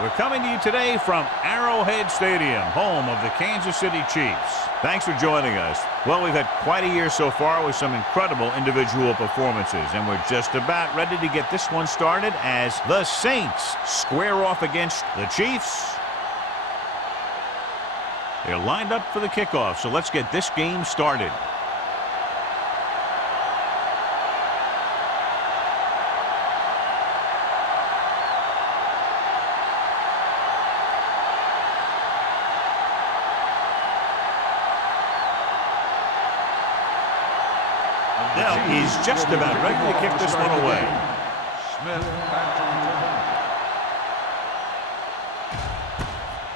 We're coming to you today from Arrowhead Stadium, home of the Kansas City Chiefs. Thanks for joining us. Well, we've had quite a year so far with some incredible individual performances, and we're just about ready to get this one started as the Saints square off against the Chiefs. They're lined up for the kickoff, so let's get this game started. He's just about ready to kick this one away.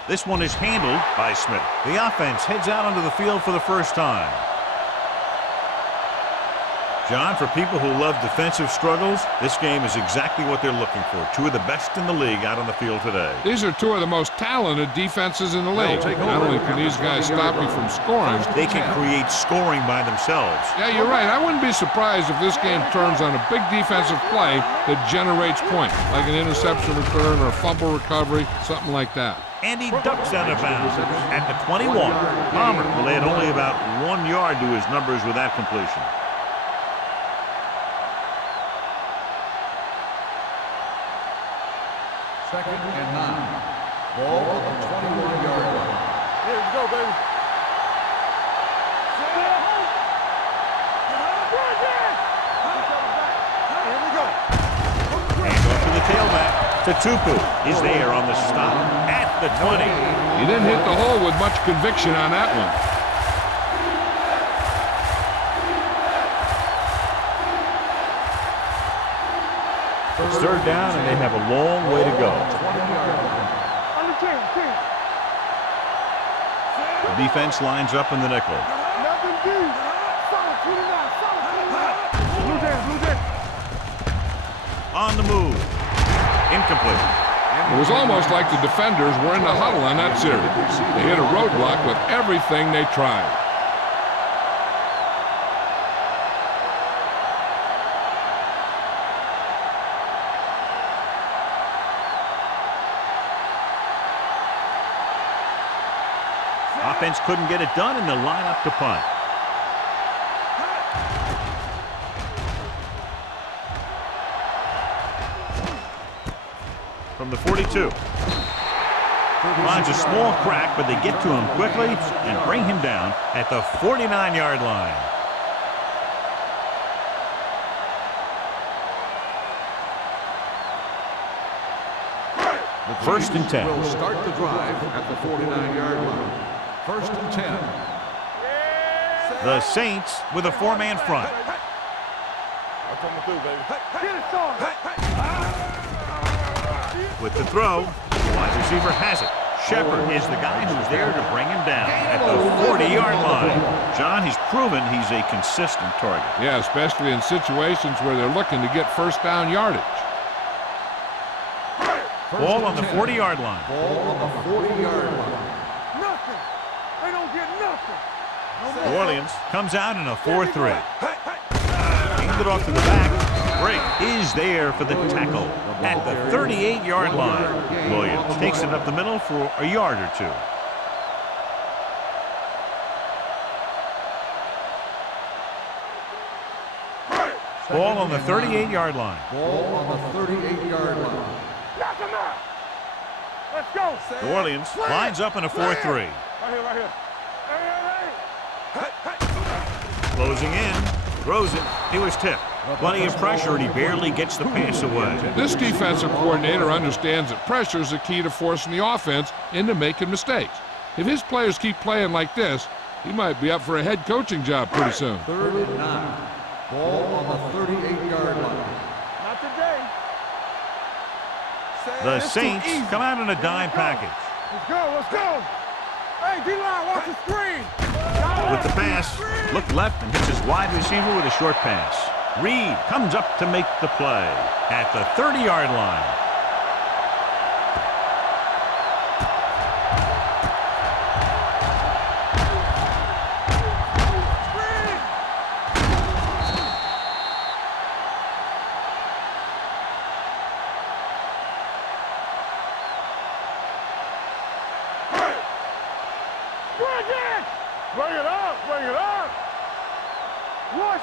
This one is handled by Smith. The offense heads out onto the field for the first time. John, for people who love defensive struggles, this game is exactly what they're looking for. Two of the best in the league out on the field today. These are two of the most talented defenses in the league. Not only can these guys stop you from scoring, they can create scoring by themselves. Yeah, you're right. I wouldn't be surprised if this game turns on a big defensive play that generates points, like an interception return or a fumble recovery, something like that. And he ducks out of bounds at the 21. Palmer will add only about 1 yard to his numbers with that completion. Second and 9. Ball on the 21-yard line. Here we go, baby. Here we go. And off to the tailback. Tupu is there on the stop at the 20. He didn't hit the hole with much conviction on that one. It's third down, and they have a long way to go. The defense lines up in the nickel. On the move. Incomplete. It was almost like the defenders were in the huddle on that series. They hit a roadblock with everything they tried. Offense couldn't get it done, and they'll line up to punt. From the 42. Finds a small crack, but they get to him quickly and bring him down at the 49-yard line. First and 10. Will start the drive at the 49-yard line. First and 10. The Saints with a four-man front. I'm coming through, baby. With the throw, the wide receiver has it. Shepard is the guy who's there to bring him down at the 40-yard line. John, he's proven he's a consistent target. Yeah, especially in situations where they're looking to get first down yardage. Ball on the 40-yard line. Ball on the 40-yard line. Nothing. They don't get nothing. New Orleans comes out in a 4-3. Handed off to the back. Break is there for the tackle at the 38-yard line. Williams takes it up the middle for a yard or two. Ball on the 38-yard line. Ball on the 38-yard line. Knock him out. Let's go. New Orleans lines up in a 4-3. Right here, right here. Hey. Closing in. Throws it. He was tipped. Plenty of pressure, and he barely gets the pass away. This defensive coordinator understands that pressure is the key to forcing the offense into making mistakes. If his players keep playing like this, he might be up for a head coaching job pretty soon. Third and 9. Ball on the 38-yard line. Not today. The Saints come out in a dime package. Let's go, let's go. Hey, D-line, watch the screen. With the pass, look left and hits his wide receiver with a short pass. Reed comes up to make the play at the 30-yard line.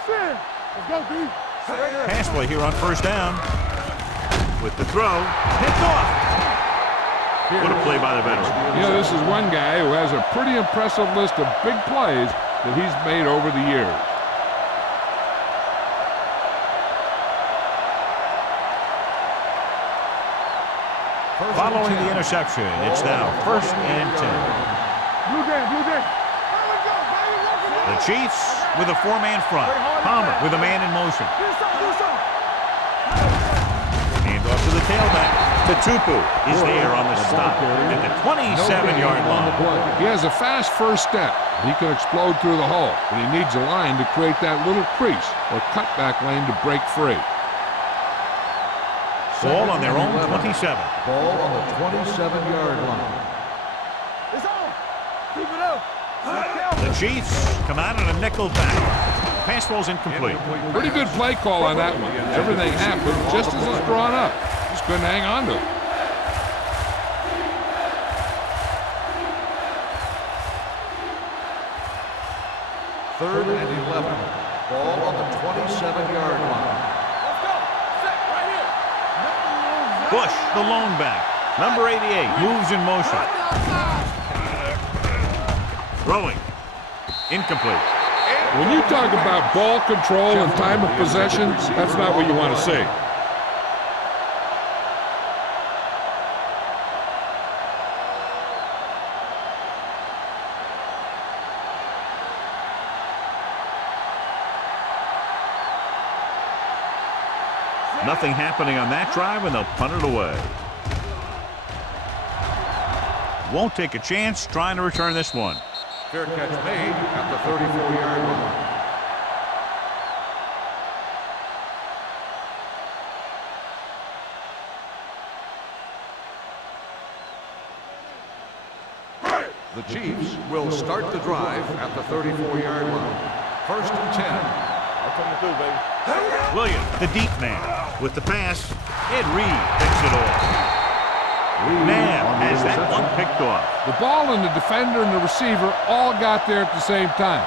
in. Let's go, D. Pass play here on first down. With the throw, picked off. What a play by the veteran. You know, this is one guy who has a pretty impressive list of big plays that he's made over the years. Following the interception, it's now 1st and 10. Blue game, blue game. The Chiefs with a 4-man front. Palmer with a man in motion. Hand off to the tailback. Tupu is there on the stop at the 27-yard line. He has a fast first step. He can explode through the hole, but he needs a line to create that little crease or cutback lane to break free. Ball on their own 27. Ball on the 27-yard line. It's on. Keep it up. The Chiefs come out on a nickel back. Pass ball's incomplete. Pretty good play call on that one. Everything happened just as it's drawn up. Just couldn't hang on to it. Third and 11. Ball on the 27-yard line. Bush, the lone back. Number 88 moves in motion. Throwing. Incomplete. When you talk about ball control and time of possession, that's not what you want to see. Nothing happening on that drive, and they'll punt it away. Won't take a chance trying to return this one. Fair catch made at the 34-yard line. The Chiefs will start the drive at the 34-yard line. 1st and 10. I'll come through, baby. Williams, the deep man, with the pass. Ed Reed picks it off. Nam has that one picked off. The ball and the defender and the receiver all got there at the same time.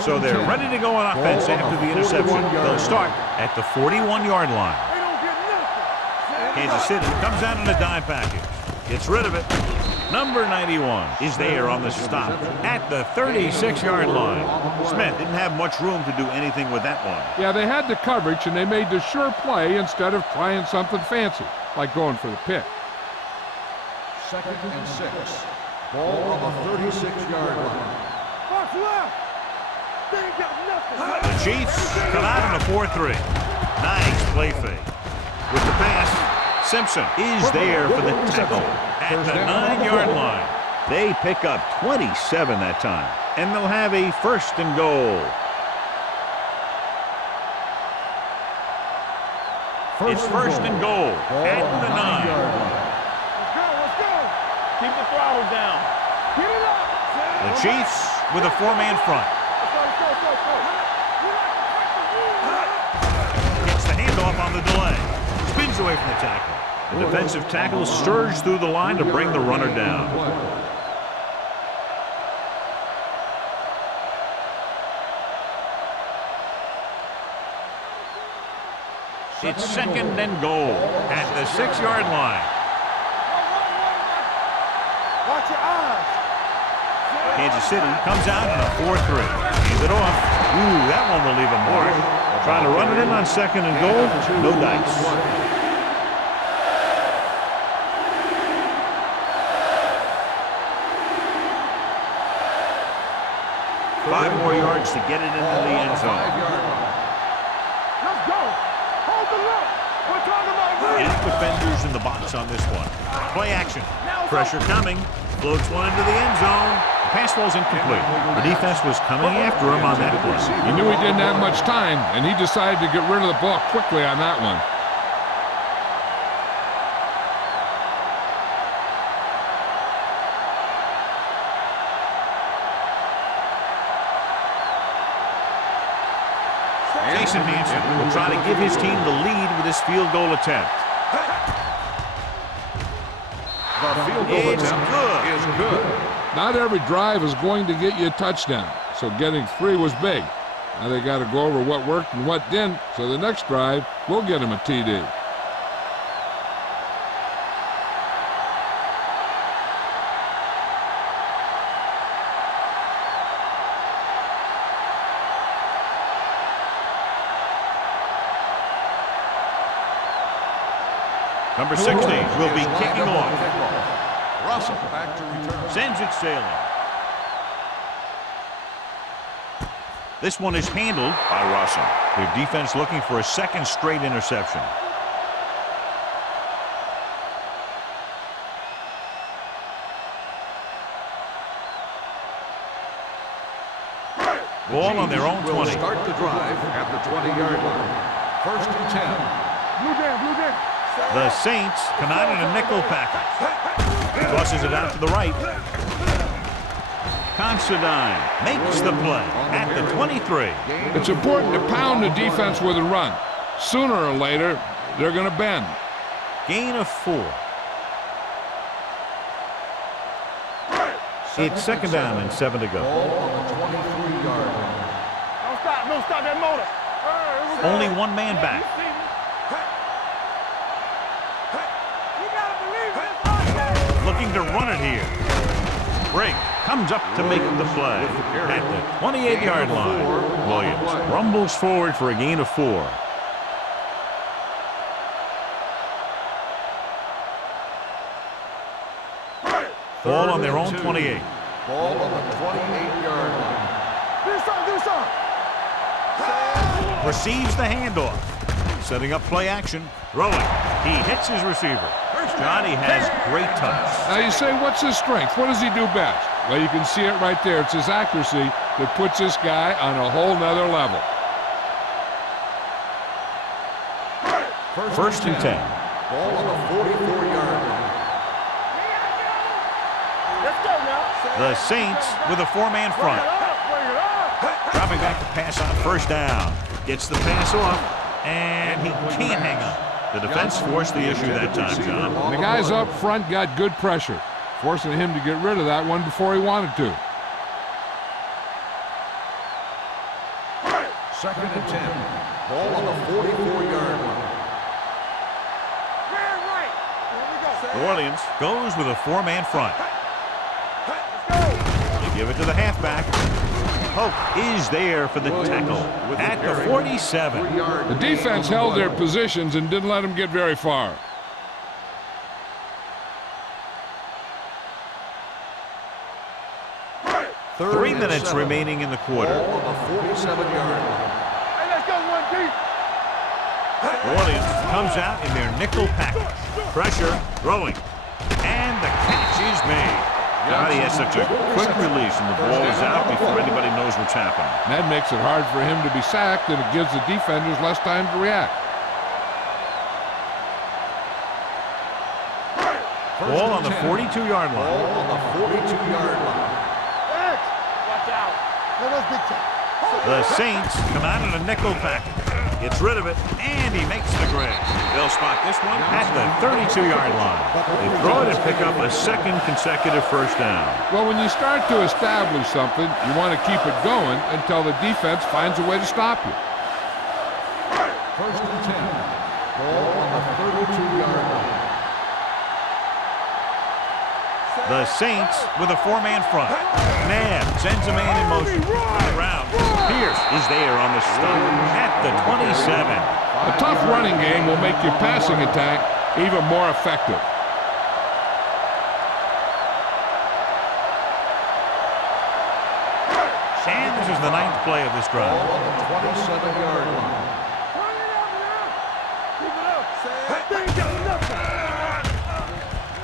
So they're ready to go on offense after the interception. They'll start at the 41-yard line. They don't get nothing. Kansas City comes out in a dime package. Gets rid of it. Number 91 is there on the stop at the 36-yard line. Smith didn't have much room to do anything with that one. Yeah, they had the coverage, and they made the sure play instead of trying something fancy, like going for the pick. 2nd and 6. Ball on the 36-yard line. Box left. They ain't got nothing. The Chiefs come out in a 4-3. Nice play fake. With the pass, Simpson is there for the tackle at the 9-yard line. They pick up 27 that time, and they'll have a 1st and goal. It's 1st and goal at the 9. Let's go. Keep the throttle down. Get it up. The Chiefs with a 4-man front. Gets the handoff on the delay. Spins away from the tackle. The defensive tackle surged through the line to bring the runner down. It's 2nd and goal at the 6-yard line. Watch your eyes. Kansas City comes out in a 4-3. Hands it off. Ooh, that one will leave a mark. Trying to run it in on 2nd and goal. No dice. 5 more yards to get it into the end zone. Let's go. Hold the look. We're talking about 8 defenders in the box on this one. Play action. Pressure coming. Floats one into the end zone. The pass ball's incomplete. The defense was coming after him on that play. He knew he didn't have much time, and he decided to get rid of the ball quickly on that one. Jason Hansen will try to give his team the lead with this field goal attempt. The field goal It's attempt good. is good. Not every drive is going to get you a touchdown, so getting 3 was big. Now they got to go over what worked and what didn't, so the next drive will get them a TD. Number 60 will be kicking off. Russell back to return. Sends it sailing. This one is handled by Russell. Their defense looking for a second straight interception. Ball on their own 20. Will start the drive at the 20-yard line. 1st and 10. Blue down, blue down. The Saints come out in a nickel package. Tosses it out to the right. Considine makes the play at the 23. It's important to pound the defense with a run. Sooner or later, they're going to bend. Gain of 4. It's 2nd down and 7 to go. Ball on the 23-yard line. Don't stop that motor. Only one man back. You gotta believe this. Looking to run it here. Brigg comes up to make the play at the 28-yard line. Williams rumbles forward for a gain of 4. Ball on their own 28. Ball on the 28-yard line. Do something. Receives the handoff. Setting up play action. Throwing. He hits his receiver. Johnny has great touch. Now you say, what's his strength? What does he do best? Well, you can see it right there. It's his accuracy that puts this guy on a whole nother level. 1st and 10. Ball on the 44-yard line. Let's go now. The Saints with a 4-man front. Bring it up. Dropping back to pass on 1st down. Gets the pass off, and he can't hang on. The defense forced the issue that time, John. The guys up front got good pressure, forcing him to get rid of that one before he wanted to. 2nd and 10. Ball on the 44-yard line. Right. Here we go. New Orleans goes with a 4-man front. They give it to the halfback. Hope is there for the tackle at the 47. The defense held their positions and didn't let them get very far. Three minutes remaining in the quarter. Ball on the 47-yard line. Hey, let's go one deep. New Orleans comes out in their nickel package. Pressure, throwing, and the catch is made. God, he has such a quick release, and the ball is out before anybody knows what's happening. That makes it hard for him to be sacked, and it gives the defenders less time to react. Ball on the 42-yard line. Ball on the 42-yard line. Watch out. No, that's big time. The Saints come out in a nickel package. Gets rid of it, and he makes the grab. They'll spot this one at the 32-yard line. They throw it and pick up a 2nd consecutive 1st down. Well, when you start to establish something, you want to keep it going until the defense finds a way to stop you. 1st and 10. Ball on the 32-yard line. The Saints with a 4-man front. Nabb sends a man in motion. Around. Pierce is there on the stop at the 27. A tough running game will make your passing attack even more effective. And this is the 9th play of this drive. Ball on the 27-yard line.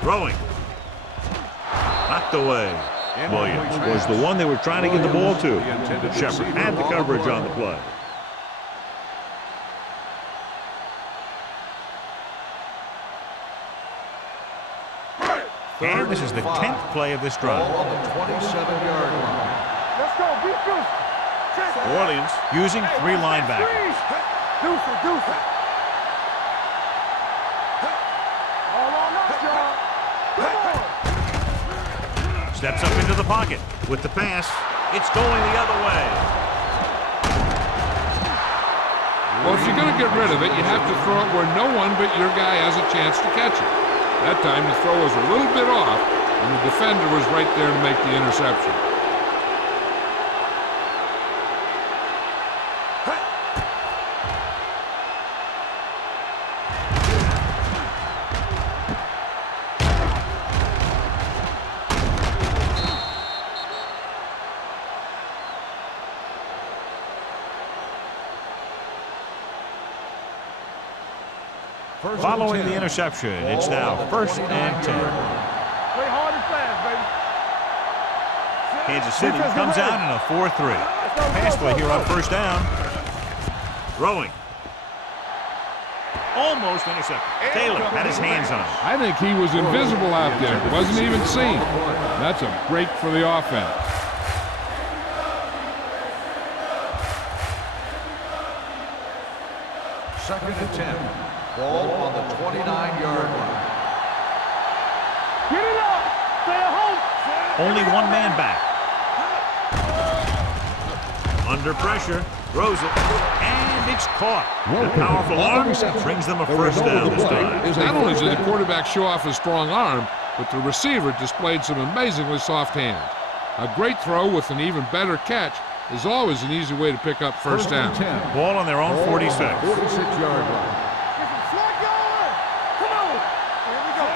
Throwing. Knocked away. Williams was the one they were trying to get the ball to. Shepard had the coverage on the play. And this is the 10th play of this drive. Ball on the 27-yard line. Let's go. Be New Orleans using 3 linebackers. Deuce it. All on us, y'all. Come on. Steps up into the pocket. With the pass, it's going the other way. Well, if you're going to get rid of it, you have to throw it where no one but your guy has a chance to catch it. That time, the throw was a little bit off, and the defender was right there to make the interception. Following the interception, it's now 1st and 10. Play hard and fast, baby. Kansas City comes out in a 4-3. Pass play here on 1st down. Throwing. Almost intercepted. Taylor had his hands on it. I think he was invisible out there. Wasn't even seen. That's a break for the offense. Second and 10. Ball on the 29-yard line. Get it up. Stay at home. Only one man back. Under pressure. Throws it. And it's caught. The powerful arm brings them a 1st down this time. Not only did the quarterback show off his strong arm, but the receiver displayed some amazingly soft hands. A great throw with an even better catch is always an easy way to pick up 1st down. Ball on their own 46. 46-yard line.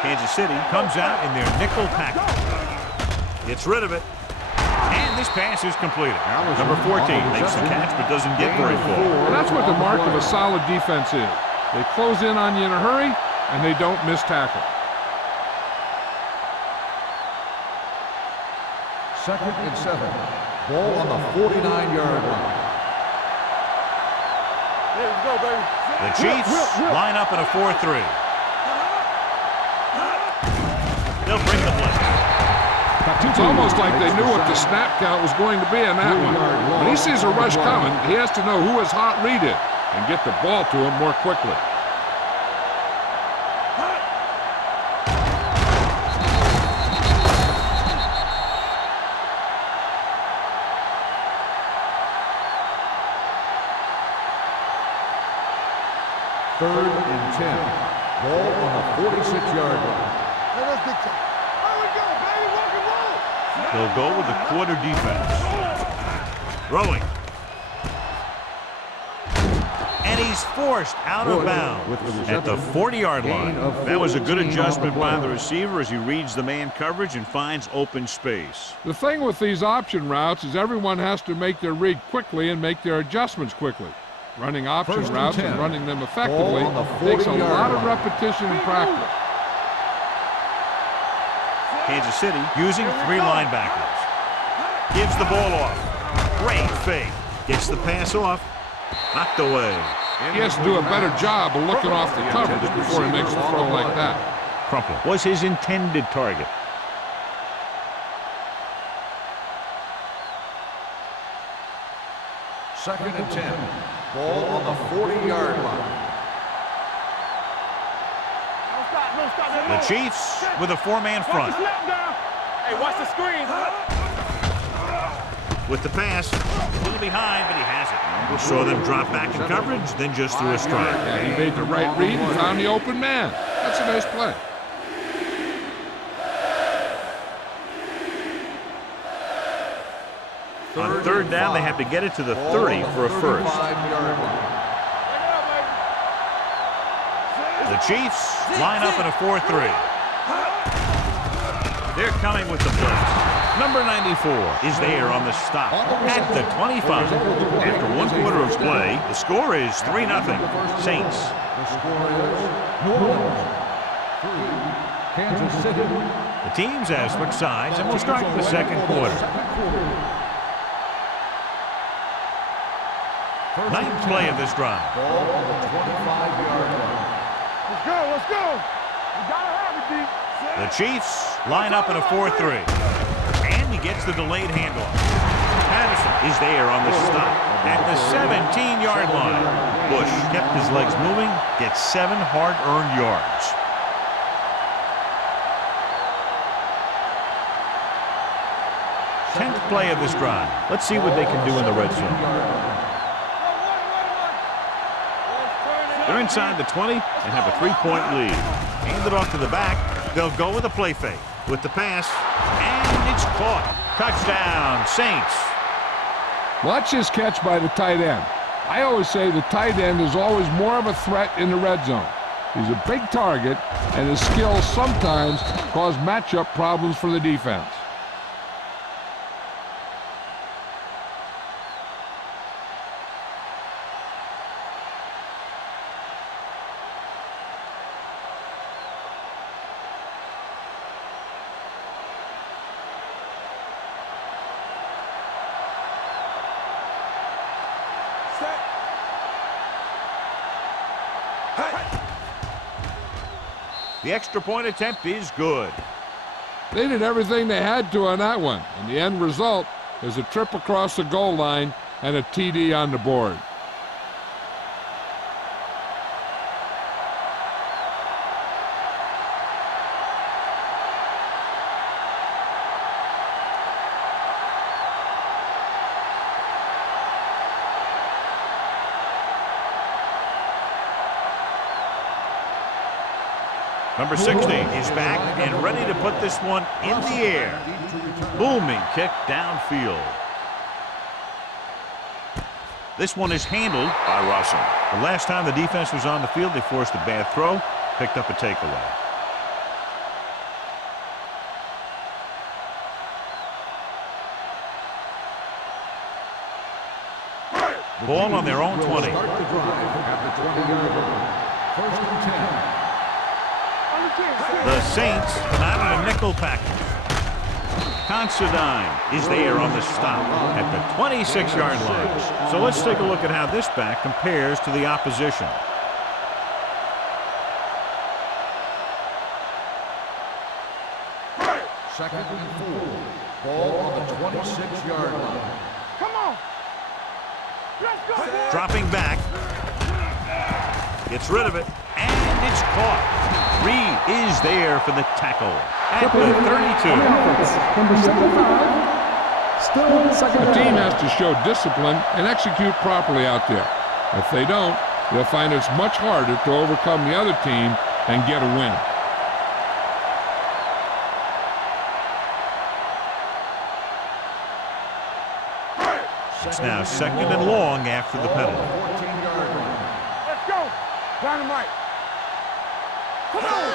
Kansas City comes out in their nickel package. Gets rid of it. And this pass is completed. Number 14 makes the catch but doesn't get very far. Well, that's what the mark of a solid defense is. They close in on you in a hurry, and they don't miss tackle. Second and 7. Ball on the 49-yard line. Let's go, baby. The Chiefs line up in a 4-3. They'll bring the blitz. It's almost like they knew what the snap count was going to be on that one. When he sees a rush coming, he has to know who his hot read is and get the ball to him more quickly. Third and 10. Ball on the 46-yard line. They'll go with the quarter defense. Throwing. And he's forced out of bounds at the 40-yard line. That was a good adjustment by the receiver as he reads the man coverage and finds open space. The thing with these option routes is everyone has to make their read quickly and make their adjustments quickly. Running option routes and running them effectively takes a lot of repetition and practice. Kansas City using 3 linebackers. Gives the ball off. Great fake. Gets the pass off. Knocked away. He has to do a better job of looking off the coverage before he makes a throw like that. Crumple was his intended target. Second and 10. Ball on the 40-yard line. The Chiefs with a 4-man front. Hey, watch the screen. With the pass, a little behind, but he has it. We saw them drop back in coverage, then just threw a strike. Yeah, he made the right read and found the open man. That's a nice play. On 3rd down, they have to get it to the 30 for a first. The Chiefs line up in a 4-3. They're coming with the blitz. Number 94 is there on the stop at the 25. After 1 quarter of play, the score is 3-0. Saints. The score is New Orleans 3, Kansas City. The teams have switched sides, and we'll start the 2nd quarter. 9th play of this drive. Ball on the 25-yard line. Let's go. You gotta have it, D. The Chiefs line up in a 4-3. And he gets the delayed handoff. Patterson is there on the stop at the 17-yard line. Bush kept his legs moving, gets 7 hard-earned yards. Tenth play of this drive. Let's see what they can do in the red zone. They're inside the 20 and have a 3-point lead. Hand it off to the back. They'll go with a play fake. With the pass, and it's caught. Touchdown, Saints. Watch this catch by the tight end. I always say the tight end is always more of a threat in the red zone. He's a big target, and his skills sometimes cause matchup problems for the defense. The extra point attempt is good. They did everything they had to on that one, and the end result is a trip across the goal line and a TD on the board. Number 60 is back and ready to put this one in the air. Booming kick downfield. This one is handled by Russell. The last time the defense was on the field, they forced a bad throw, picked up a takeaway. Ball on their own 20. Start the drive at the 20-yard line. First and 10. The Saints come out in a nickel package. Considine is there on the stop at the 26-yard line. So let's take a look at how this back compares to the opposition. Second and 4. Ball on the 26-yard line. Come on. Let's go. Dropping back. Gets rid of it. And it's caught. Reed is there for the tackle at the 32. Number 75. Still second. The team has to show discipline and execute properly out there. If they don't, they'll find it's much harder to overcome the other team and get a win. It's now second and long after the penalty. 14-yard line. Let's go. Dynamite. Come on.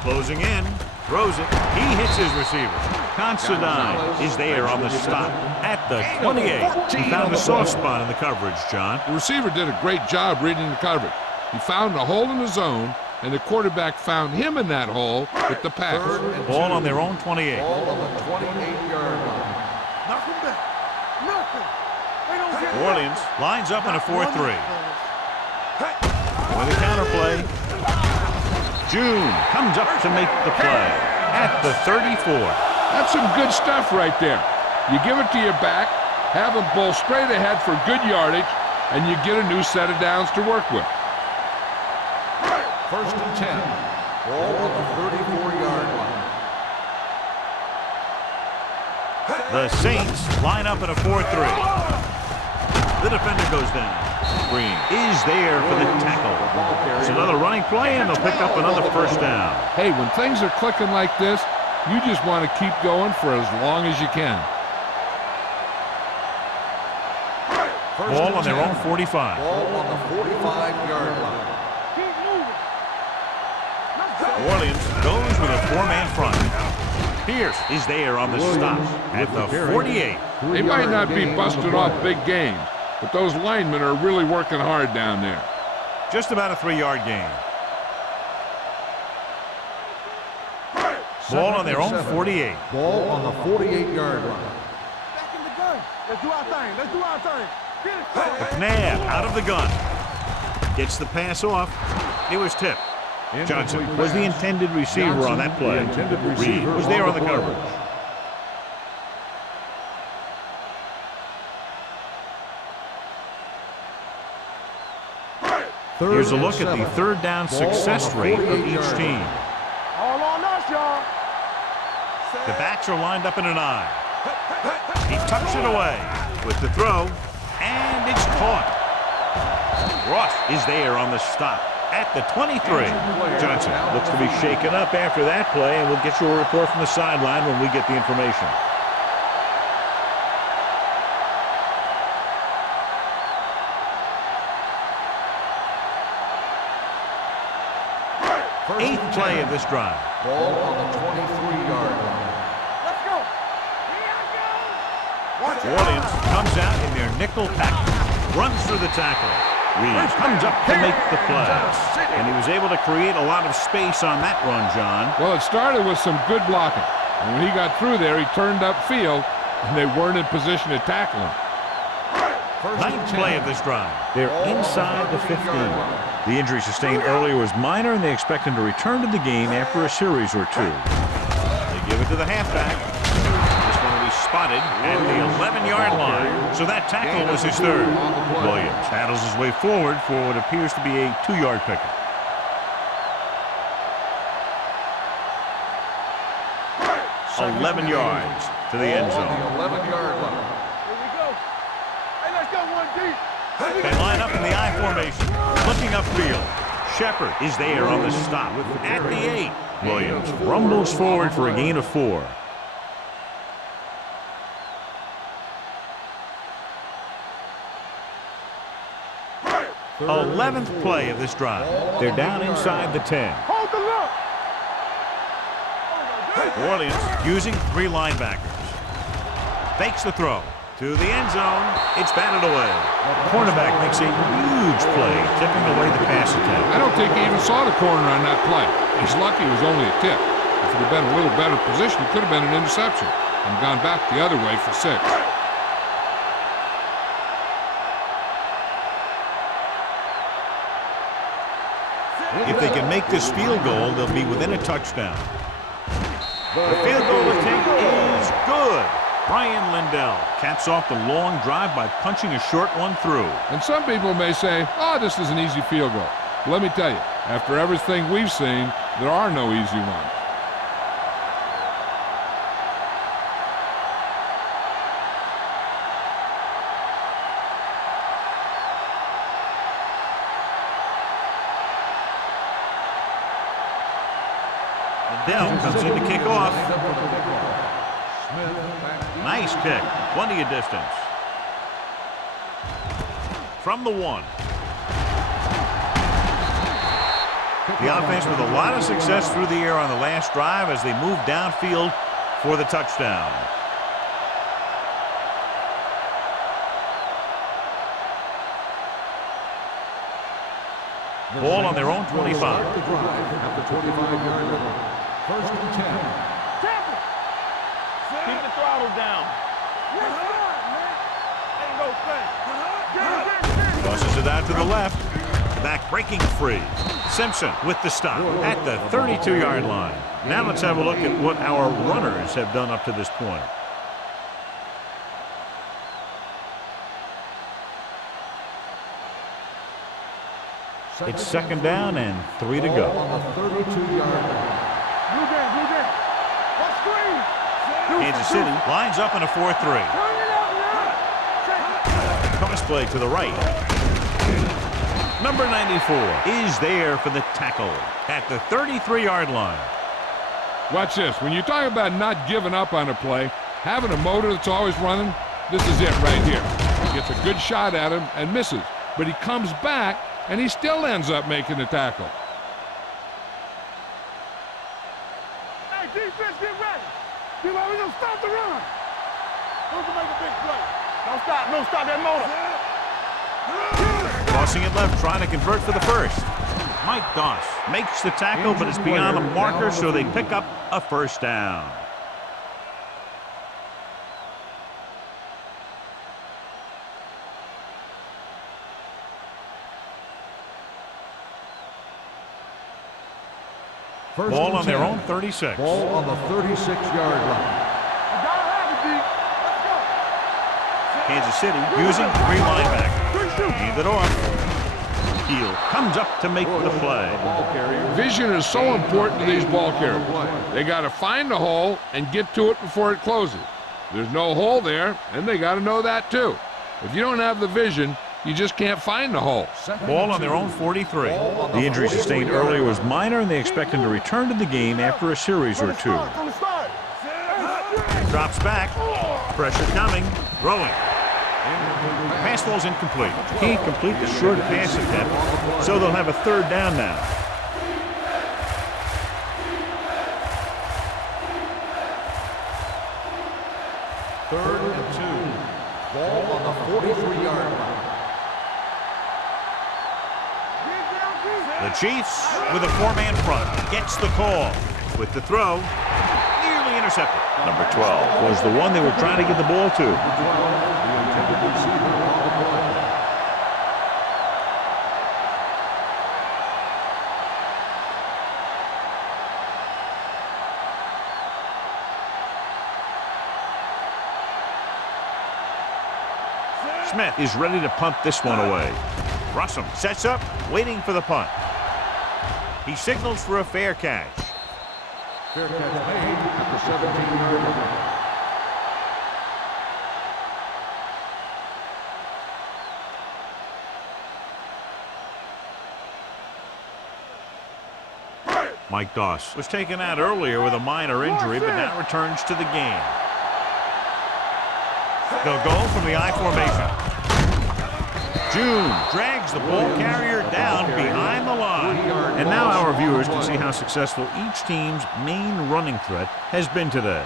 Closing in, throws it. He hits his receiver. Considine is there on the stop at the 28. He found a soft spot in the coverage, John. The receiver did a great job reading the coverage. He found a hole in the zone, and the quarterback found him in that hole with the pass. Ball on their own 28. Ball on the 28-yard line. Knock him back. Knock him. They don't get New Orleans lines up in a 4-3. With a counterplay. June comes up to make the play at the 34. That's some good stuff right there. You give it to your back, have him pull straight ahead for good yardage, and you get a new set of downs to work with. First and 10. Ball on the 34-yard line. The Saints line up in a 4-3. The defender goes down. Green is there for the tackle. It's another running play, and they'll pick up another first down. Hey, when things are clicking like this, you just want to keep going for as long as you can. Ball on their own 45. Ball on the 45-yard line. Keep moving. New Orleans goes with a 4-man front. Pierce is there on the stop at the 48. They might not be busting off big games, but those linemen are really working hard down there. Just about a 3-yard gain. Ball on their own 48. Ball on the 48-yard line. Back in the gun. Let's do our thing. Let's do our thing. Get it. McNabb out of the gun. Gets the pass off. It was tipped. Johnson was the intended receiver on that play. Reed was there on the coverage. Here's a look at the third down success rate of each team. All on us, y'all. The backs are lined up in an I. He tucks it away with the throw, and it's caught. Ross is there on the stop at the 23. Johnson looks to be shaken up after that play, and we'll get you a report from the sideline when we get the information. Eighth play of this drive. Ball on the 23-yard line. Let's go. Williams comes out in their nickel package, runs through the tackle. Reeves comes up to make the play. And he was able to create a lot of space on that run, John. Well, it started with some good blocking. And when he got through there, he turned upfield, and they weren't in position to tackle him. Ninth play of this drive. They're inside the 15. The injury sustained earlier was minor, and they expect him to return to the game after a series or two. They give it to the halfback. This one will be spotted at the 11-yard line. So that tackle was his third. Williams paddles his way forward for what appears to be a 2-yard pickup. So 11 yards to the end zone. 11-yard line. Here we go. Hey, let's go one deep. They line up in the I formation, looking upfield. Shepard is there on the stop at the 8. Williams rumbles forward for a gain of 4. Third 11th play of this drive. They're down inside the 10. Hold the look. Orleans using 3 linebackers. Fakes the throw to the end zone. It's batted away. Cornerback makes a huge play, tipping away the pass attempt. I don't think he even saw the corner on that play. He's lucky it was only a tip. If it had been a little better position, it could have been an interception and gone back the other way for 6. If they can make this field goal, they'll be within a touchdown. The field goal attempt is good. Brian Lindell caps off the long drive by punching a short one through. And some people may say, oh, this is an easy field goal. But let me tell you, after everything we've seen, there are no easy ones. Lindell comes in to kick off. Nice kick. Plenty of distance. From the 1. The offense with a lot of success through the air on the last drive as they move downfield for the touchdown. Ball on their own 25. At the 25-yard line. First and 10. Keep the throttle down. Ain't no thing. Tosses it out to the left. Back breaking free. Simpson with the stop at the 32-yard line. Now let's have a look at what our runners have done up to this point. It's second down and 3 to go. On the 32-yard line. Blue game. What screen? Kansas City lines up in a 4-3. Turn it up now. Cross play to the right. Number 94 is there for the tackle at the 33-yard line. Watch this. When you talk about not giving up on a play, having a motor that's always running, this is it right here. He gets a good shot at him and misses, but he comes back and he still ends up making the tackle. Hey, defense, get ready. We're going to stop the run. Who's going to make a big play? Don't stop that motor. Crossing it left, trying to convert for the first. Mike Doss makes the tackle, but it's beyond the marker, so they pick up a first down. Ball on their own 36. Ball on the 36-yard line. Kansas City using 3 linebackers. Hand it off. heel, comes up to make the play. Vision is so important to these ball carriers. They got to find the hole and get to it before it closes. There's no hole there, and they got to know that too. If you don't have the vision, you just can't find the hole. Ball on their own 43. The injury sustained earlier was minor, and they expect him to return to the game after a series or two. Drops back. Pressure coming. Throwing. Pass falls incomplete. Can't complete the short pass attempt, so they'll have a third down now. Third and 2. Ball on the 43-yard line. The Chiefs with a four-man front. Gets the call. With the throw. Nearly intercepted. Number 12 was the one they were trying to get the ball to. Smith is ready to punt this one away. Russell sets up, waiting for the punt. He signals for a fair catch. Fair catch made at the 17-yard line. Mike Doss was taken out earlier with a minor injury, but now returns to the game. They'll go from the I formation. June drags the ball carrier down behind the line. And now our viewers can see how successful each team's main running threat has been today.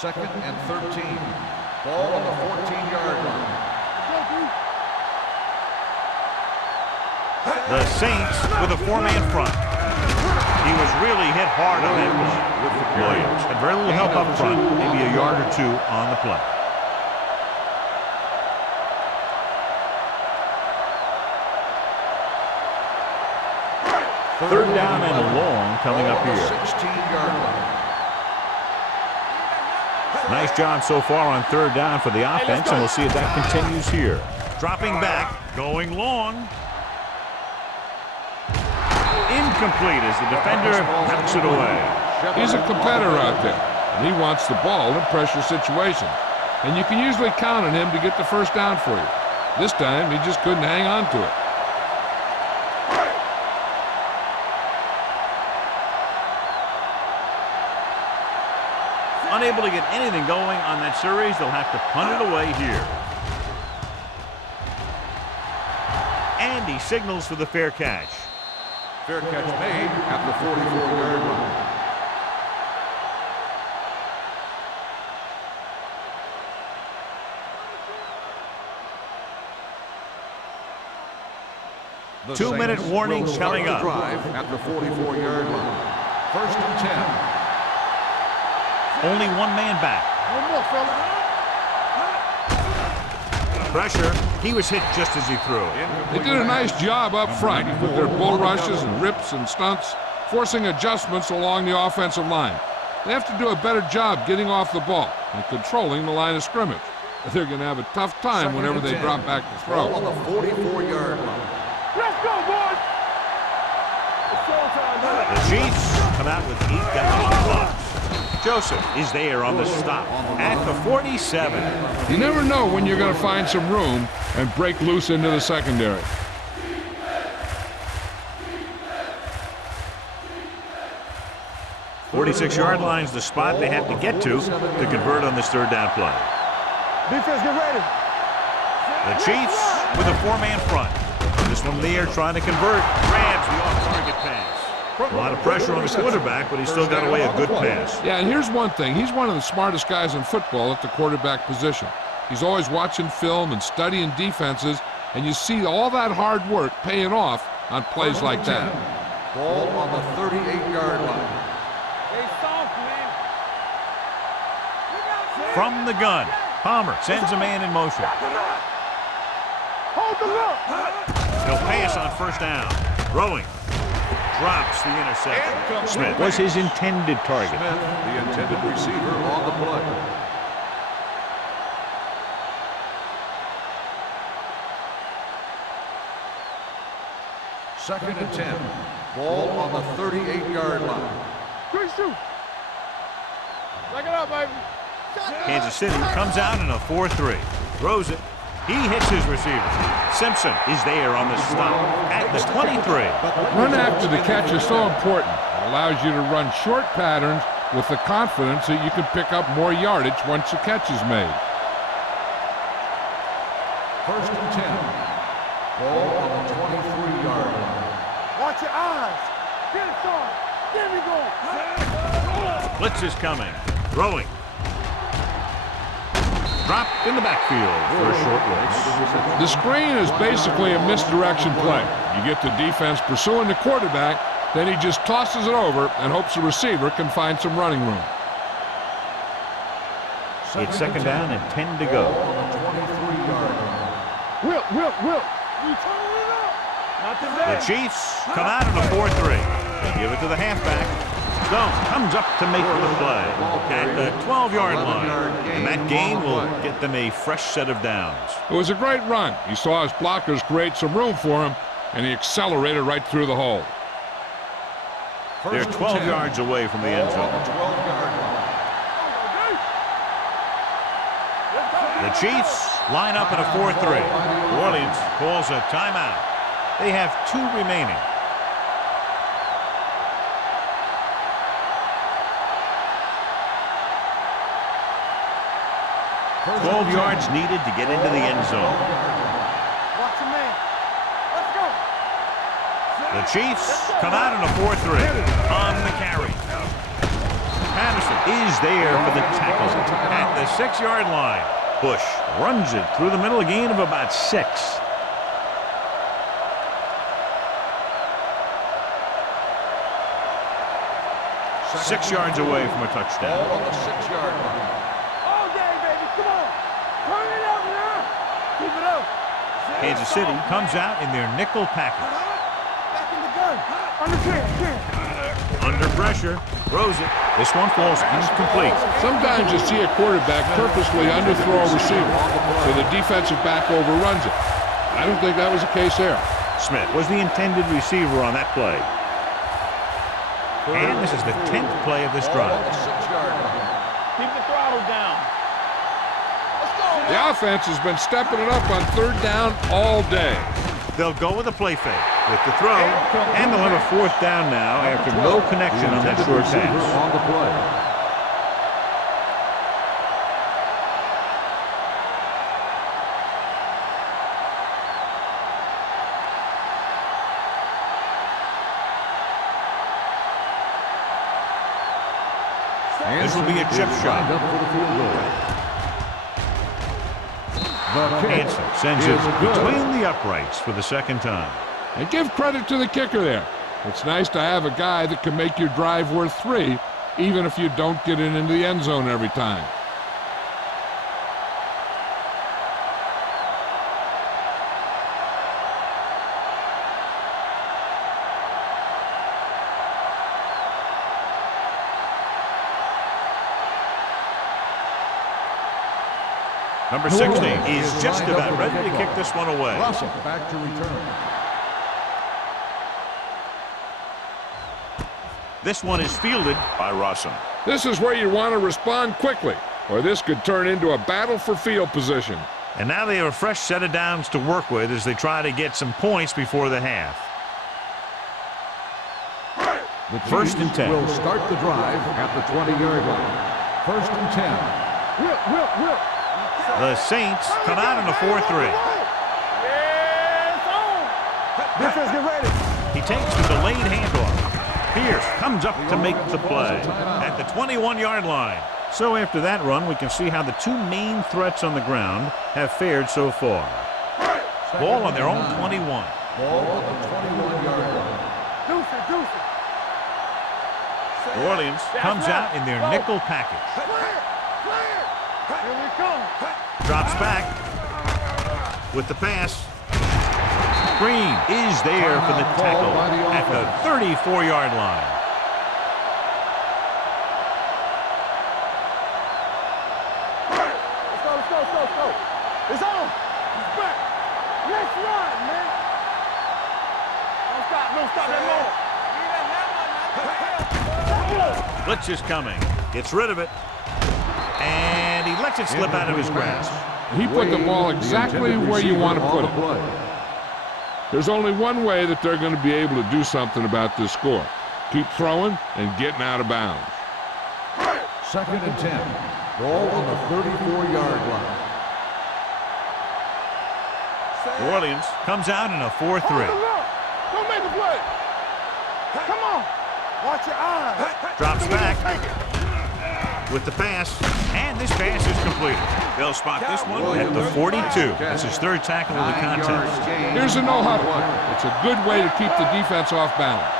Second and 13. Ball on the 14-yard line. The Saints with a four-man front. He was really hit hard on that play. Williams had very little help up front, maybe a yard or two on the play. Third down and long coming up here. 16-yard line. Nice job so far on third down for the offense, and we'll see if that continues here. Dropping back, going long. Incomplete as the defender knocks it away. He's a competitor out there, and he wants the ball in pressure situations. And you can usually count on him to get the first down for you. This time, he just couldn't hang on to it. Unable to get anything going on that series, they'll have to punt it away here. And he signals for the fair catch. Fair catch made at the 44-yard line. The 2-minute Saints warning will start coming the up. drive at the 44-yard line. First and 10. Only one man back. One more, fella. Pressure. He was hit just as he threw. They did a nice job up front with their bull rushes and rips and stunts, forcing adjustments along the offensive line. They have to do a better job getting off the ball and controlling the line of scrimmage. They're going to have a tough time whenever they drop back to throw. On the 44-yard line. Let's go, boys. It's showtime, man. The Chiefs come out with 8 guys on the box. Joseph is there on the stop at the 47. You never know when you're going to find some room and break loose into the secondary. "46-yard line's the spot they have to get to convert on this third down play. Defense, get ready. The Chiefs with a four-man front. This one in the air trying to convert. Grabs the off-target pass. A lot of pressure on the quarterback, but he still got away a good pass. Yeah, and here's one thing. He's one of the smartest guys in football at the quarterback position. He's always watching film and studying defenses, and you see all that hard work paying off on plays like that. Ball on the 38-yard line. Hey, soft, man. From the gun, Palmer sends a man in motion. Hold the look. He'll pass on first down. Throwing. Drops the interception. Smith was his intended target. Smith, the intended receiver on the play. Second and 10. Ball on the 38-yard line. Good shoot. Back it up, baby. Kansas City comes out in a 4-3. Throws it. He hits his receiver. Simpson is there on the stop at the 23. Run after the catch is so important. It allows you to run short patterns with the confidence that you can pick up more yardage once the catch is made. First and 10. Ball on the 23-yard line. Watch your eyes. Get it, son. Get me going. Blitz is coming. Throwing. Dropped in the backfield for a short loss. The screen is basically a misdirection play. You get the defense pursuing the quarterback, then he just tosses it over and hopes the receiver can find some running room. It's second down and 10 to go. On the 23-yard line. Will. You turn it up. Not The today. Chiefs come out in a 4-3. They give it to the halfback. Stone comes up to make the play at the 12-yard line. And that gain will get them a fresh set of downs. It was a great run. He saw his blockers create some room for him, and he accelerated right through the hole. They're First and 12 10. yards away from the end Ball on zone. the 12-yard line. The Chiefs line up in a 4-3. New Orleans calls a timeout. They have 2 remaining. First 12 and yards 10. needed to get into the end zone. Watch your man. Let's go. The Chiefs come out in a 4-3 on the carry. Patterson is there for the tackle at the 6-yard line. Bush runs it through the middle, a gain of about 6. Six yards away from a touchdown. Ball on the 6-yard line. All day, baby. Come on. Turn it up now. Keep it up. Kansas City comes out in their nickel package. Back in the gun. Under 10. Under pressure, throws it. This one falls incomplete. Sometimes you see a quarterback purposely underthrow a receiver, so the defensive back overruns it. I don't think that was the case there. Smith was the intended receiver on that play. And this is the 10th play of this Ball on drive. the 6-yard line. Keep the throttle down. Let's go. The offense has been stepping it up on third down all day. They'll go with a play fake with the throw, and they'll have a 4th down now after no connection on that short pass. On the play. This will be a chip shot. Hansen sends it between the uprights for the second time. And give credit to the kicker there. It's nice to have a guy that can make your drive worth 3, even if you don't get it into the end zone every time. Number 16 is just about ready to kick this one away. Russell back to return. This one is fielded by Rossum. This is where you want to respond quickly, or this could turn into a battle for field position. And now they have a fresh set of downs to work with as they try to get some points before the half. The First and Chiefs 10. will start the drive at the 20-yard line. First and 10. Will. The Saints come out in a 4-3. Yeah, it's on. Defense, get ready. He takes the delayed handoff. Pierce comes up to make the play at the 21-yard line. So after that run, we can see how the 2 main threats on the ground have fared so far. Ball on their own 21. Ball on the 21-yard line. Deuce it. New Orleans comes out in their nickel package. Clear. Here we come. Drops back with the pass. Green is there for the tackle at the 34-yard line. Let's go. It's on. It's back. Let's run, man. Don't stop. No, stop that ball. Blitz is coming. Gets rid of it. And he lets it slip out of his grasp. He put the ball exactly where you want to put it. There's only one way that they're going to be able to do something about this score. Keep throwing and getting out of bounds. 2nd and 10. Ball on the 34-yard line. New Orleans comes out in a 4-3. Don't make the play. Come on. Watch your eyes. Drops back with the pass, and this pass is completed. They'll spot this one at the 42. That's his 3rd tackle of the contest. Here's a no huddle. It's a good way to keep the defense off balance.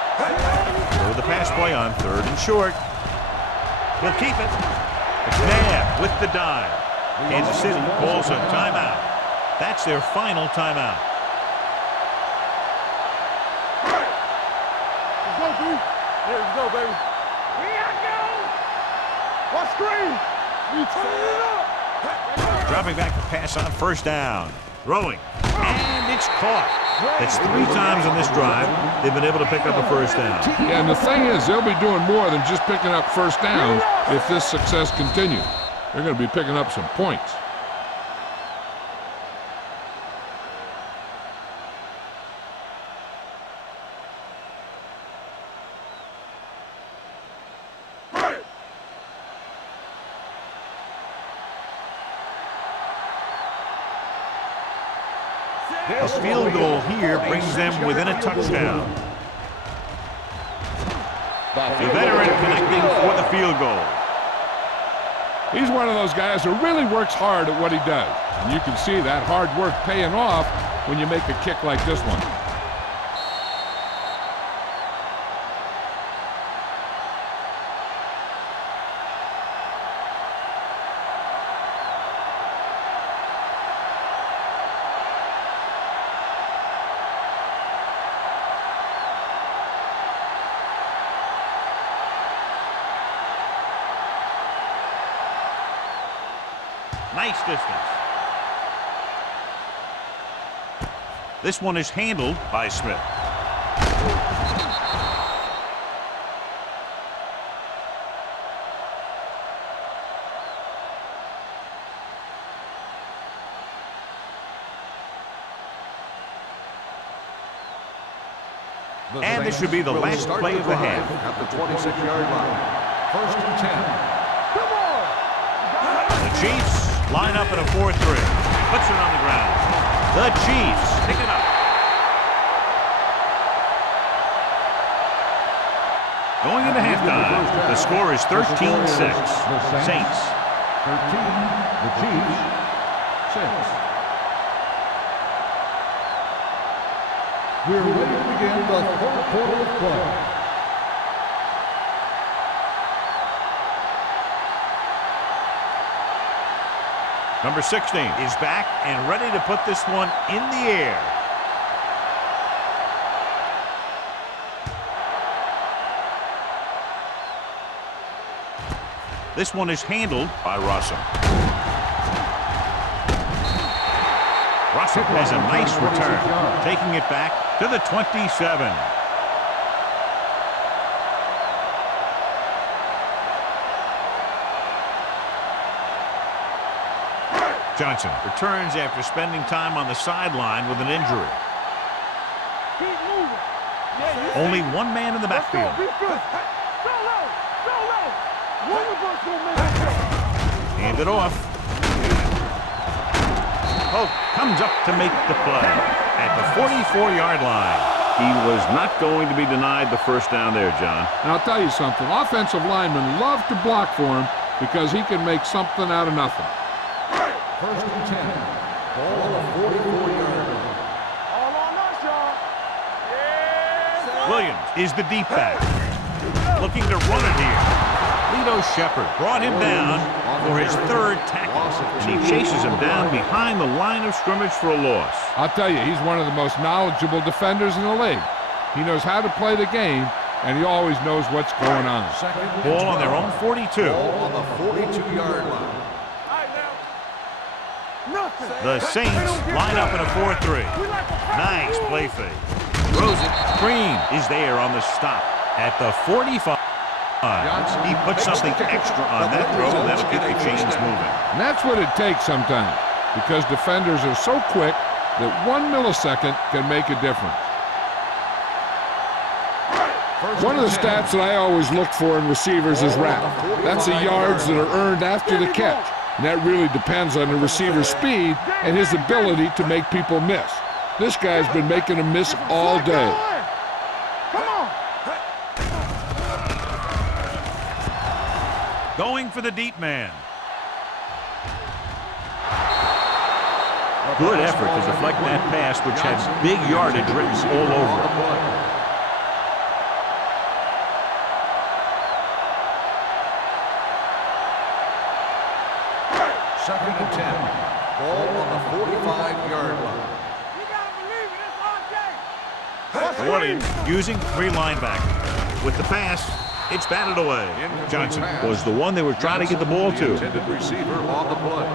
Throw the pass play on 3rd and short. He'll keep it. McNabb with the dive. Kansas City calls a timeout. That's their final timeout. Let's go, dude. Here we go, baby. Here I go. What screen? You turn it up. Dropping back the pass on 1st down. Throwing. And it's caught. That's 3 times on this drive they've been able to pick up a 1st down. Yeah, and the thing is, they'll be doing more than just picking up 1st downs if this success continues. They're going to be picking up some points. A field goal here brings them within a touchdown. The veteran connecting for the field goal. He's one of those guys who really works hard at what he does. And you can see that hard work paying off when you make a kick like this one. Nice distance. This one is handled by Smith. And this should be the last play of the half. At the 26-yard line. 1st and 10. The Chiefs line up in a 4-3. Puts it on the ground. The Chiefs pick it up. Going into halftime, the score is 13-6. Saints. 13. The Chiefs. 6. We're ready to begin the 3rd quarter of play. Number 16 is back and ready to put this one in the air. This one is handled by Rossum. Rossum has a nice return, taking it back to the 27. Johnson returns after spending time on the sideline with an injury. Keep moving. Only one man in the backfield. Be good. Go low. Go low. One of us will make it. Hand it off. Pope comes up to make the play at the 44-yard line. He was not going to be denied the 1st down there, John. And I'll tell you something. Offensive linemen love to block for him because he can make something out of nothing. 1st and 10. Ball on the 44-yard line. All on us, y'all. Yeah. Williams is the deep back. Looking to run it here. Lito Shepard brought him down for his 3rd tackle. And he chases him down behind the line of scrimmage for a loss. I'll tell you, he's one of the most knowledgeable defenders in the league. He knows how to play the game, and he always knows what's going on. Ball on their own 42. Ball on the 42-yard line. The Saints line up in a 4-3. Nice play fake. Throws it. Green is there on the stop at the 45. He put something extra on that throw, and that'll keep the chains moving. And that's what it takes sometimes, because defenders are so quick that 1 millisecond can make a difference. One of the stats that I always look for in receivers is RAP. That's the yards that are earned after the catch. And that really depends on the receiver's speed and his ability to make people miss. This guy's been making them miss all day. Come on. Going for the deep man. Good effort to deflect that pass, which had big yardage written all over it. Second and 10. Ball on the 45-yard line. You gotta believe it. It's our game. Warning, using 3 linebackers. With the pass, it's batted away. Johnson was the one they were trying to get the ball to. Intended receiver on the play.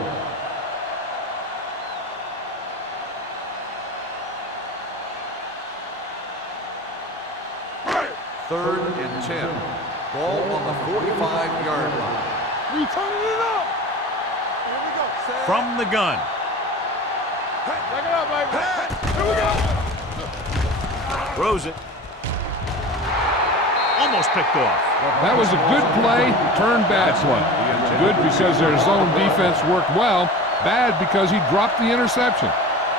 Third and 10. Ball on the 45-yard line. We turning it up. Here we go. From the gun. Check it out, baby. Here we go. Throws it. Almost picked off. That was a good play, turned bad play. Good because their zone defense worked well, bad because he dropped the interception.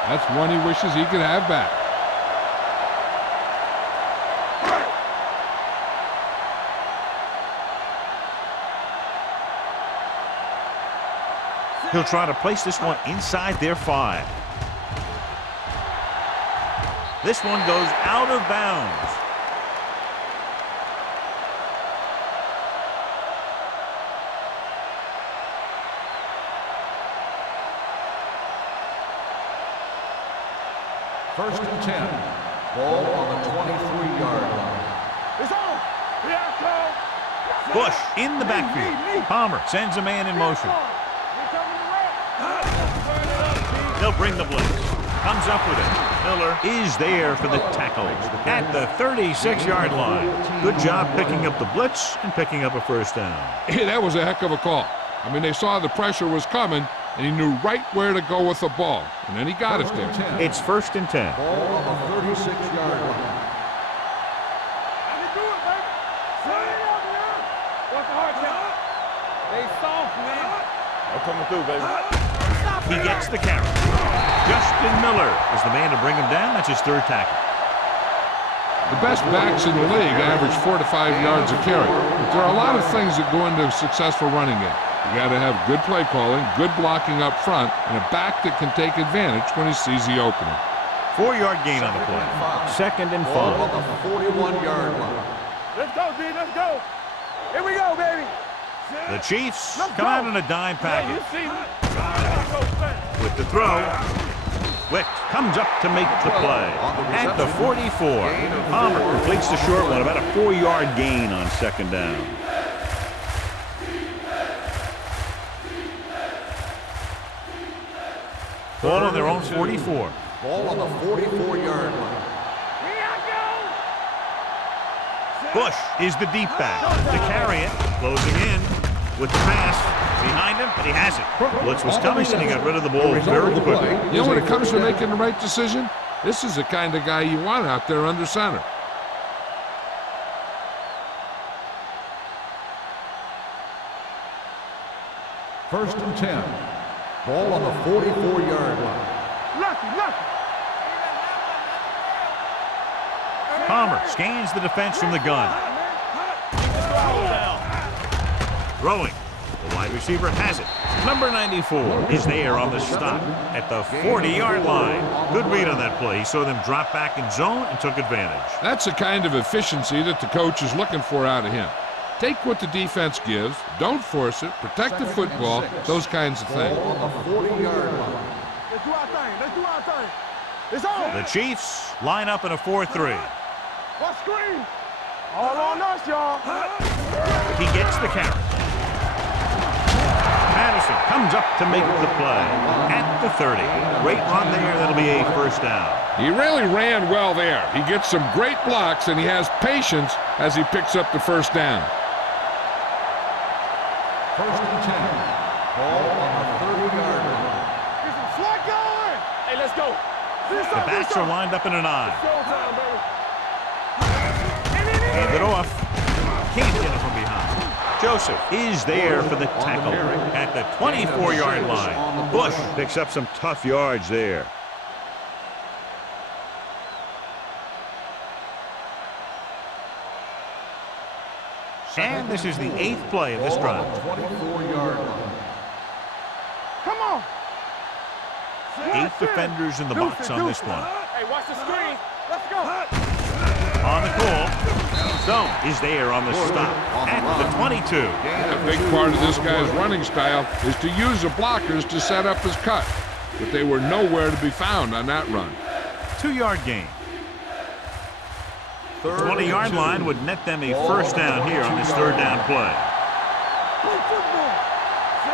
That's one he wishes he could have back. He'll try to place this one inside their 5. This one goes out of bounds. First and 10. Ball on the 23-yard line. It's on. Here I come. Bush in the backfield. Palmer sends a man in motion. They'll bring the blitz. Comes up with it. Miller is there for the tackle at the 36-yard line. Good job picking up the blitz and picking up a first down. Hey, that was a heck of a call. I mean, they saw the pressure was coming, and he knew right where to go with the ball. And then he got us there. It's first and 10. Ball on the 36-yard line. I can do it, baby. Set it up, man. What's the hard count? They soft, man. I'm coming through, baby. He gets the carry. Justin Miller is the man to bring him down. That's his 3rd tackle. The best backs in the league average 4 to 5 yards a carry. But there are a lot of things that go into a successful running game. You got to have good play calling, good blocking up front, and a back that can take advantage when he sees the opening. 4-yard gain on the play. Second and 5. Ball on the 41-yard line. Let's go, D. Let's go. Here we go, baby. The Chiefs come out in a dime Hey, you package. see me? Let's go, son. With the throw, Wick comes up to make the play at the 44. Palmer completes the short one, about a 4-yard gain on second down. Ball on their own 44. Ball on the 44-yard line. Here I go. Bush is the deep back to carry it, closing in with the pass behind him, but he has it. Blitz was coming, and he got rid of the ball very quickly. You know, when it comes to making the right decision, this is the kind of guy you want out there under center. First and 10. Ball on the 44-yard line. Lucky. Palmer scans the defense from the gun. Throwing. The wide receiver has it. Number 94 is there on the stop at the 40-yard line. Good read on that play. He saw them drop back in zone and took advantage. That's the kind of efficiency that the coach is looking for out of him. Take what the defense gives, don't force it, protect the football, those kinds of things. Ball on the 40-yard line. Let's do our thing. It's on. The Chiefs line up in a 4-3. What screen? All on us, y'all. He gets the carry. Madison comes up to make the play at the 30. Great run there. That'll be a first down. He really ran well there. He gets some great blocks, and he has patience as he picks up the first down. First and 10. Ball on the 30-yard line. Get some slot going. Hey, let's go. The backs are lined up in an I. Hand it off. Can't get it from behind. Joseph is there for the tackle at the 24-yard line. Bush picks up some tough yards there. And this is the 8th play of this drive. 24-yard line. Come on. 8 defenders in the box on this one. Hey, watch the screen. Let's go. On the call, Stone is there on the stop at the 22. A big part of this guy's running style is to use the blockers to set up his cut, but they were nowhere to be found on that run. 2-yard gain. 20-yard line would net them a first down here on this third down play.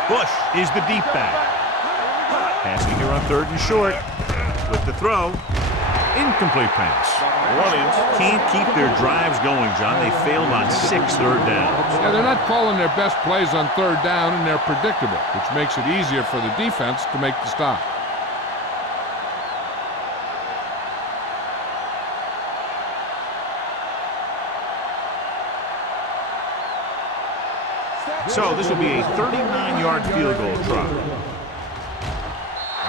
Bush is the deep back. Passing here on 3rd and short with the throw. Incomplete pass. Orleans can't keep their drives going, John. They failed on 6 third downs. Yeah, they're not calling their best plays on 3rd down, and they're predictable, which makes it easier for the defense to make the stop. So this will be a 39-yard field goal try.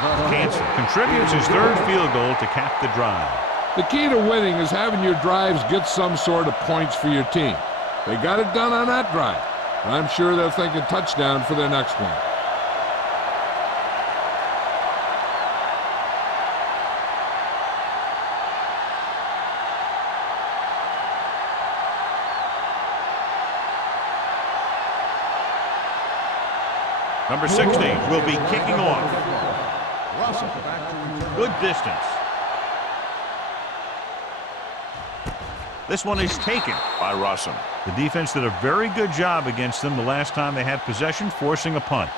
Hansen contributes his 3rd field goal to cap the drive. The key to winning is having your drives get some sort of points for your team. They got it done on that drive, and I'm sure they're thinking touchdown for their next one. Number 16 will be kicking off. Good distance. This one is taken by Russell. The defense did a very good job against them the last time they had possession, forcing a punt.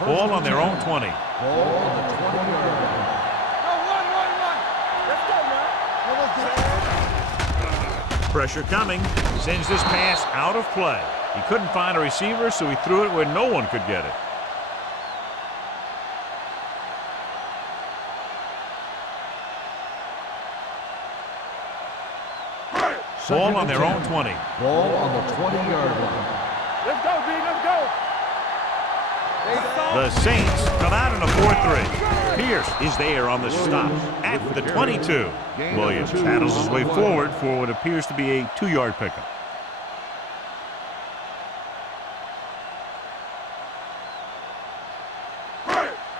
Ball on their own 20. Ball on the 20-yard line. Pressure coming. Sends this pass out of play. He couldn't find a receiver, so he threw it where no one could get it. Ball on their own 20. Ball on the 20-yard line. Let's go, B. Let's go. The Saints come out in a 4-3. Pierce is there on the stop at the 22. Williams paddles his way forward for what appears to be a 2-yard pickup.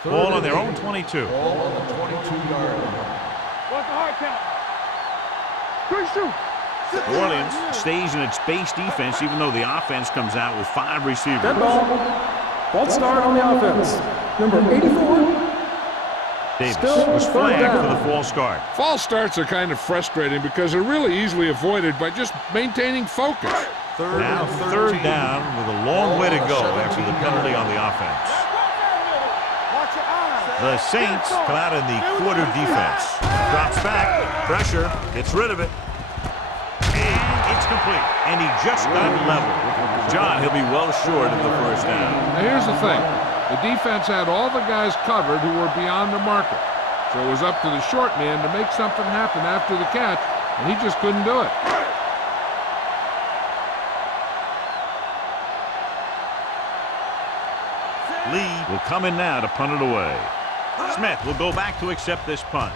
Ball on their own 22. Ball on the 22-yard line. What's the hard count? 3 shoot. New Orleans stays in its base defense even though the offense comes out with 5 receivers. Dead ball. False start on the offense. Number 84. Davis Still was third flagged down. for the false start. False starts are kind of frustrating because they're really easily avoided by just maintaining focus. Now third down with a long way to go after the penalty on the offense. Watch your eyes. The Saints come out in the quarter defense. Drops back, pressure, gets rid of it. And it's complete. And he just got level. John, he'll be well short of the first down. Now here's the thing. The defense had all the guys covered who were beyond the marker. So it was up to the short man to make something happen after the catch, and he just couldn't do it. Lee will come in now to punt it away. Smith will go back to accept this punt.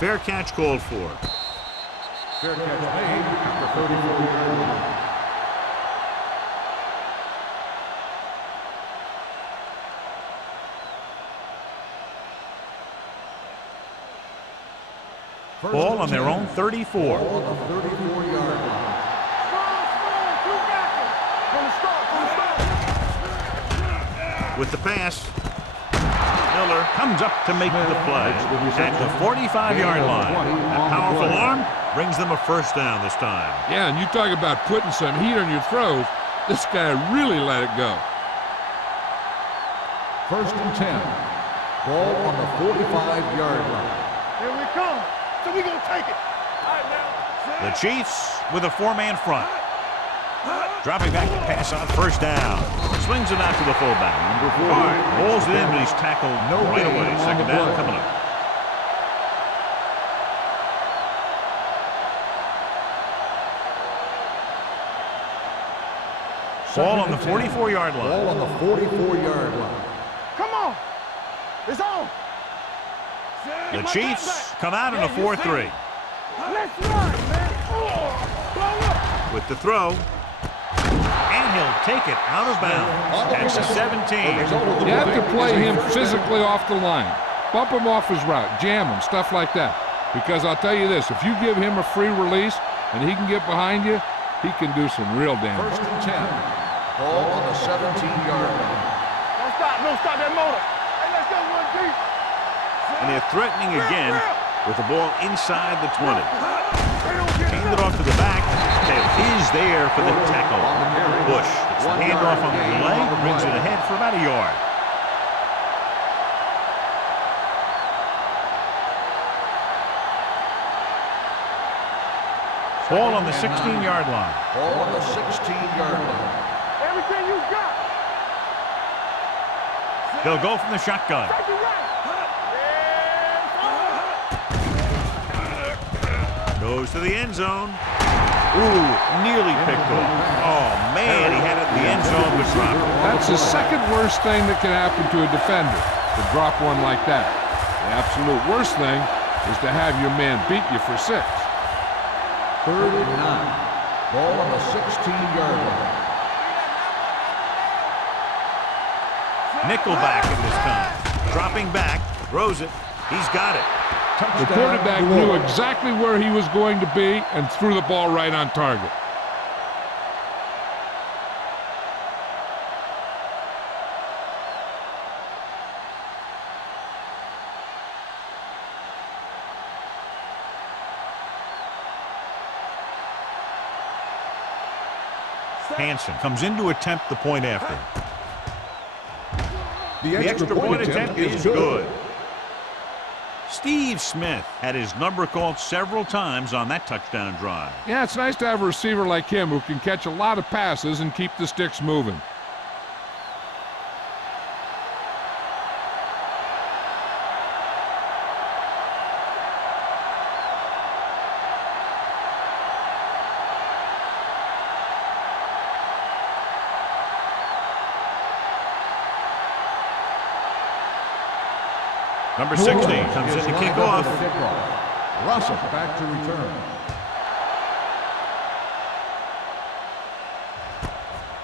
Fair catch called for. Fair catch made at the 34-yard line. Ball on their own 34. Ball on the 34-yard line. With the pass, they'll Miller comes up to make the play at the 45-yard line. That powerful arm brings them a first down this time. Yeah, and you talk about putting some heat on your throws. This guy really let it go. First and 10. Ball on the 45-yard line. Here we come. So we gonna take it. All right, now. The Chiefs with a four-man front. Dropping back to pass on first down. Swings it out to the fullback. Hart pulls it in, but he's tackled right away. Second down coming up. Ball on the 44-yard line. Ball on the 44-yard line. Come on. It's on. The Chiefs come out in a 4-3. Let's run, man. Oh, With the throw. And he'll take it out of bounds. That's a 17. You have to play him physically off the line. Bump him off his route. Jam him. Stuff like that. Because I'll tell you this. If you give him a free release and he can get behind you, he can do some real damage. First and 10. Ball on the 17-yard line. Don't stop that motor. Hey, let's go, one deep. And they're threatening again with the ball inside the 20. Hand it off to the back. Taylor is there for the tackle. Bush gets the handoff on the delay, brings it ahead for about a yard. Ball on the 16-yard line. Ball on the 16-yard line. Everything you got. They'll go from the shotgun. Take it right. Goes to the end zone. Ooh, nearly picked off. Oh, man, he had it in the end zone but dropped it. That's the second worst thing that can happen to a defender, to drop one like that. The absolute worst thing is to have your man beat you for 6. Third and 9. Ball on the 16-yard line. Nickelback in this time. Dropping back, throws it. He's got it. The quarterback knew exactly where he was going to be and threw the ball right on target. Hansen comes in to attempt the point after. The extra point attempt is good. Steve Smith had his number called several times on that touchdown drive. Yeah, it's nice to have a receiver like him who can catch a lot of passes and keep the sticks moving. Number 16 comes in to kick off. Russell back to return.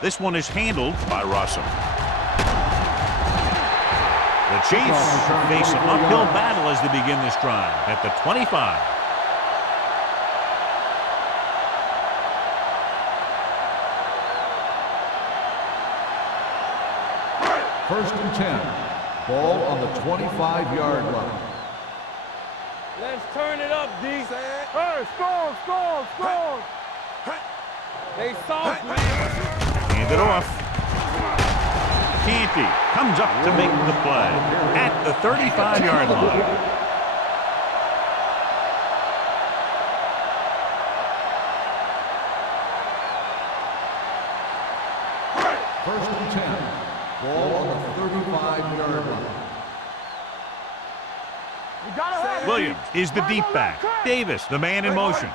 This one is handled by Russell. The Chiefs face an uphill battle as they begin this drive at the 25. First and 10. Ball on the 25-yard line. Let's turn it up, D. Hey, score. They soft, man. Hand it off. Canty comes up to make the play at the 35-yard line. First and 10. Ball on the 35-yard line. Williams is the deep back. Davis, the man in motion.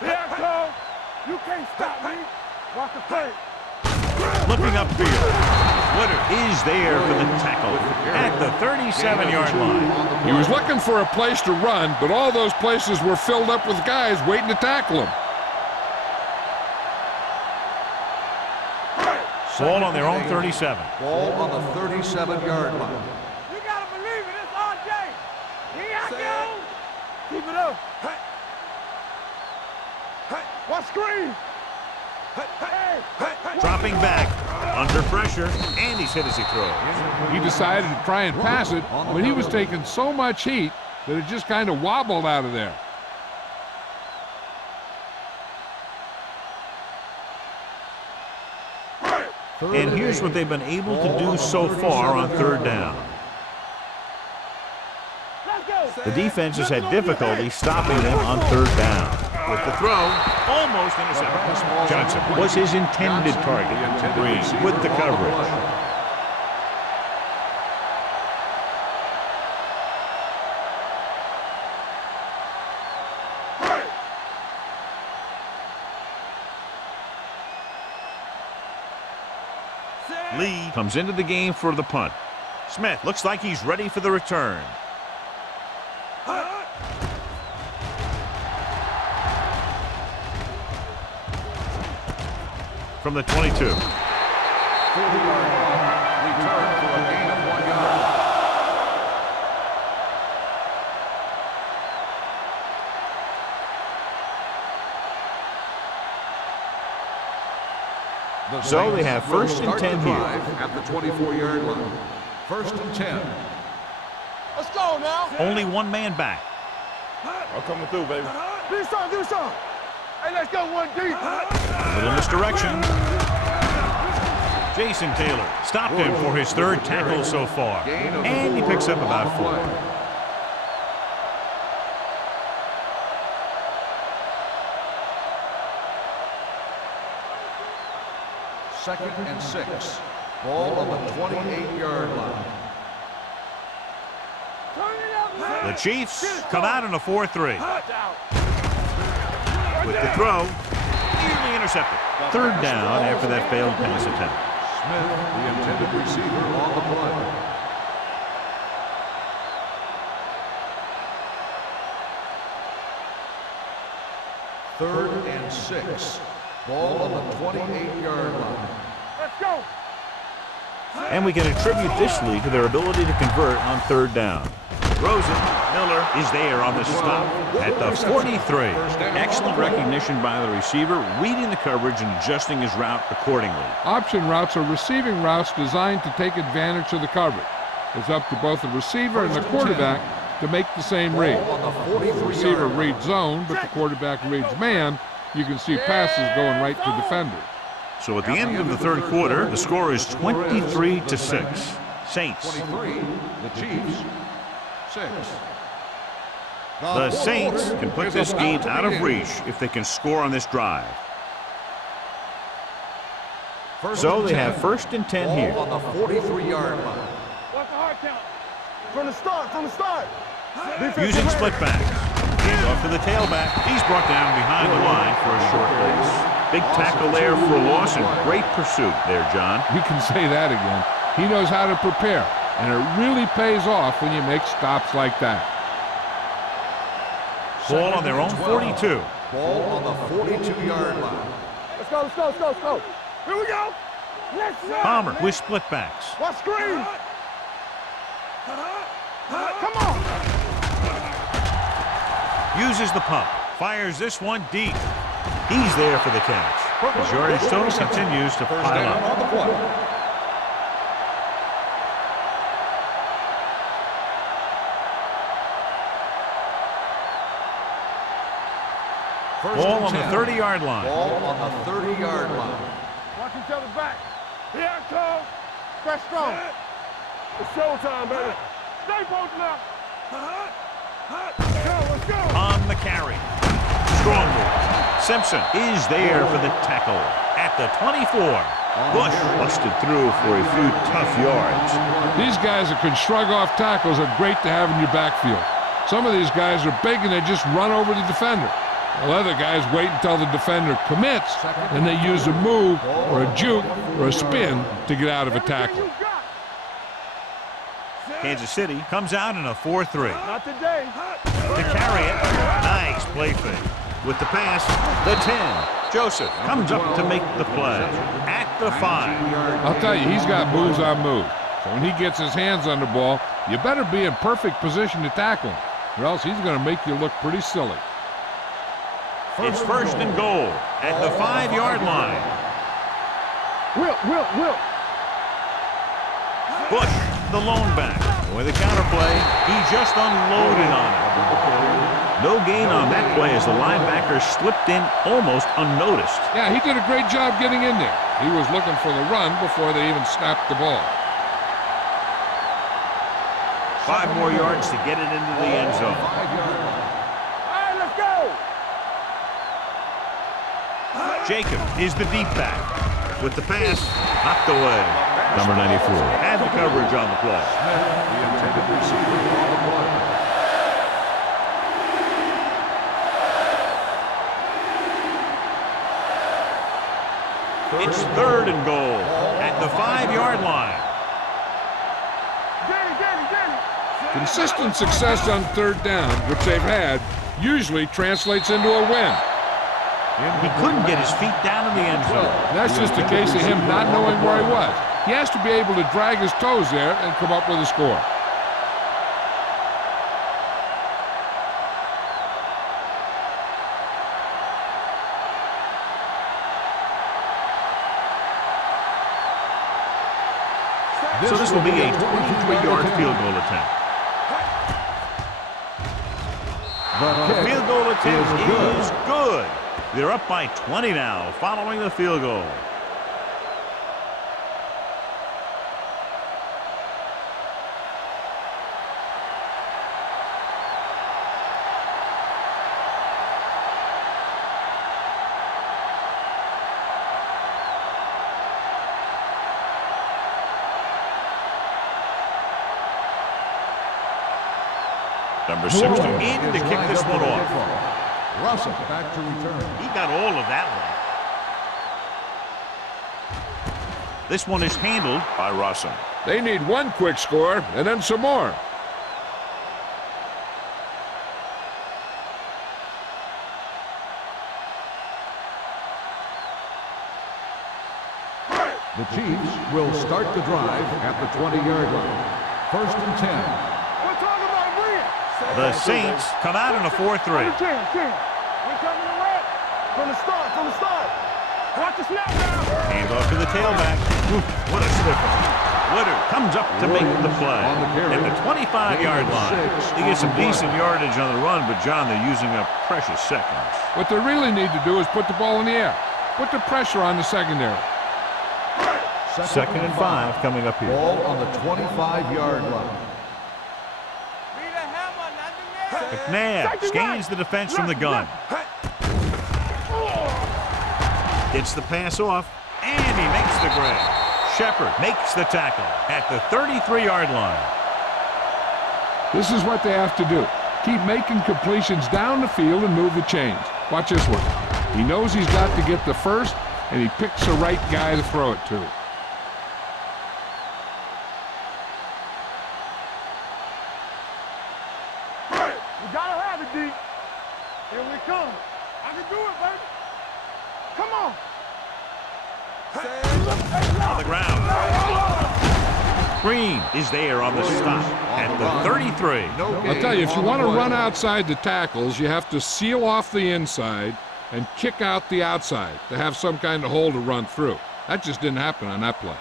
Here I come. You can't stop me. Watch the play. Looking upfield. Splitter is there for the tackle at the 37-yard line. He was looking for a place to run, but all those places were filled up with guys waiting to tackle him. Ball on their own 37. Ball on the 37-yard line. You gotta believe it. It's RJ. Here I go. Keep it up. What screen? Dropping back. Under pressure, and he's hit as he throws. He decided to try and pass it, but he was taking so much heat that it just kind of wobbled out of there. And here's what they've been able to do so far on third down. The defense has had difficulty stopping them on third down. With the throw, almost intercepted. Johnson was his intended target. Green with the coverage. Lee comes into the game for the punt. Smith looks like he's ready for the return. From the 22. 40-yard return for a gain of 1 yard. So they have first and 10 here. At the 24-yard line. First and 10. Let's go now. Only one man back. I'm coming through, baby. Do something. Hey, let's go, 1D. A little misdirection. Jason Taylor stopped him for his third tackle so far. And he picks up about 4. Second and 6. Ball on the 28-yard line. The Chiefs come out in a 4-3. With the throw, nearly intercepted. Third down after that failed pass attempt. Smith, the intended receiver, on the play. Third and 6. Ball on the 28-yard line. Let's go. And we can attribute this lead to their ability to convert on third down. Rosen, Miller is there on the stop at the 43. Excellent recognition by the receiver, reading the coverage and adjusting his route accordingly. Option routes are receiving routes designed to take advantage of the coverage. It's up to both the receiver and the quarterback to make the same read. The receiver reads zone, but the quarterback reads man. You can see passes going right to defenders. So at the end of the third quarter, the score is 23-6. Saints. 23, the Chiefs, 6. The Saints can put this game out of reach if they can score on this drive. So they have first and 10 here. On the 43-yard line. What's the hard count? From the start. Using split backs. Hands off to the tailback. He's brought down behind the line for a short base. Big tackle there for a loss and great pursuit there, John. You can say that again. He knows how to prepare, and it really pays off when you make stops like that. Ball on their own 42. Ball on the 42-yard line. Let's go. Here we go. Let's go. Palmer with split backs. What screen? Come on. Uses the pump. Fires this one deep. He's there for the catch. His yardage total continues to pile up. On the play. Ball on the 30-yard line. Ball on the 30-yard line. Watch each other back. Here it comes. Press strong. It's showtime, baby. Stay posted up. Let's go. On the carry. Strong move. Simpson is there for the tackle at the 24. Bush busted through for a few tough yards. These guys that can shrug off tackles are great to have in your backfield. Some of these guys are big and they just run over the defender. While other guys wait until the defender commits, and they use a move or a juke or a spin to get out of a tackle. Kansas City comes out in a 4-3. Not today. To carry it, nice play fake. With the pass, the 10. Joseph comes up to make the play at the 5. I'll tell you, he's got moves on moves. So when he gets his hands on the ball, you better be in perfect position to tackle him, or else he's going to make you look pretty silly. It's first and goal at the 5-yard line. Will. Bush, the lone back. With the counterplay, he just unloaded on it. No gain on that play as the linebacker slipped in almost unnoticed. Yeah, he did a great job getting in there. He was looking for the run before they even snapped the ball. 5 more yards to get it into the end zone. All right, let's go. Jacob is the deep back. With the pass, knocked away. Number 94 had the coverage on the play. The intended receiver on the play. It's 3rd and goal at the 5-yard line. Consistent success on 3rd down, which they've had, usually translates into a win. He couldn't get his feet down in the end zone. That's just a case of him not knowing where he was. He has to be able to drag his toes there and come up with a score. So this will be a 23-yard field goal attempt. The field goal attempt is good. They're up by 20 now following the field goal. Number 60 in to kick this one off. Russell back to return. He got all of that one. This one is handled by Russell. They need one quick score and then some more. The Chiefs will start the drive at the 20-yard line. 1st and 10. We're talking about Bria. The Saints come out in a 4-3. We're coming away. From the start. Watch the snap now. Hands off to the tailback. Oof, what a sniffer. Woodard comes up to make the play. At the 25-yard line. They get some decent yardage on the run, but, John, they're using up precious seconds. What they really need to do is put the ball in the air. Put the pressure on the secondary. 2nd and 5 coming up here. Ball on the 25-yard line. McNabb scans the defense from the gun. Gets the pass off, and he makes the grab. Shepard makes the tackle at the 33-yard line. This is what they have to do. Keep making completions down the field and move the chains. Watch this one. He knows he's got to get the first, and he picks the right guy to throw it to. We gotta have it, D. Here we come. I can do it, baby. Come on. On the ground. Green is there on the stop at the 33. I'll tell you, if you want to run outside the tackles, you have to seal off the inside and kick out the outside to have some kind of hole to run through. That just didn't happen on that play.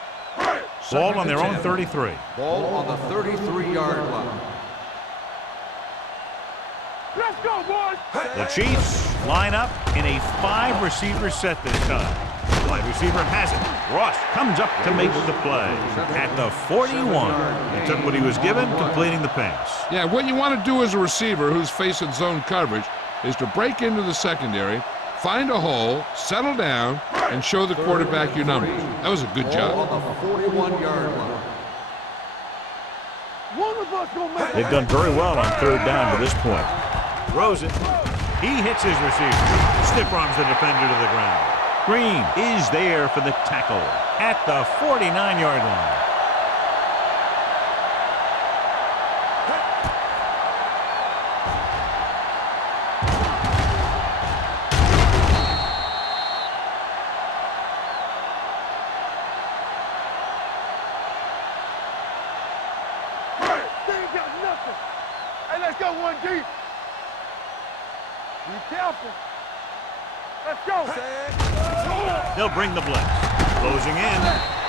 Ball on their own 33. Ball on the 33-yard line. Let's go, boys. The Chiefs line up in a 5-receiver set this time. Wide receiver has it. Ross comes up to make the play at the 41. He took what he was given, completing the pass. Yeah, what you want to do as a receiver who's facing zone coverage is to break into the secondary, find a hole, settle down, and show the quarterback your numbers. That was a good job. Ball on the 41-yard line. One of us gonna make it. They've done very well on 3rd down to this point. Throws it. He hits his receiver. Stiff arms the defender to the ground. Green is there for the tackle at the 49-yard line. They ain't got nothing. Hey, let's go, 1D. Be careful. Let's go. They'll bring the blitz. Closing in.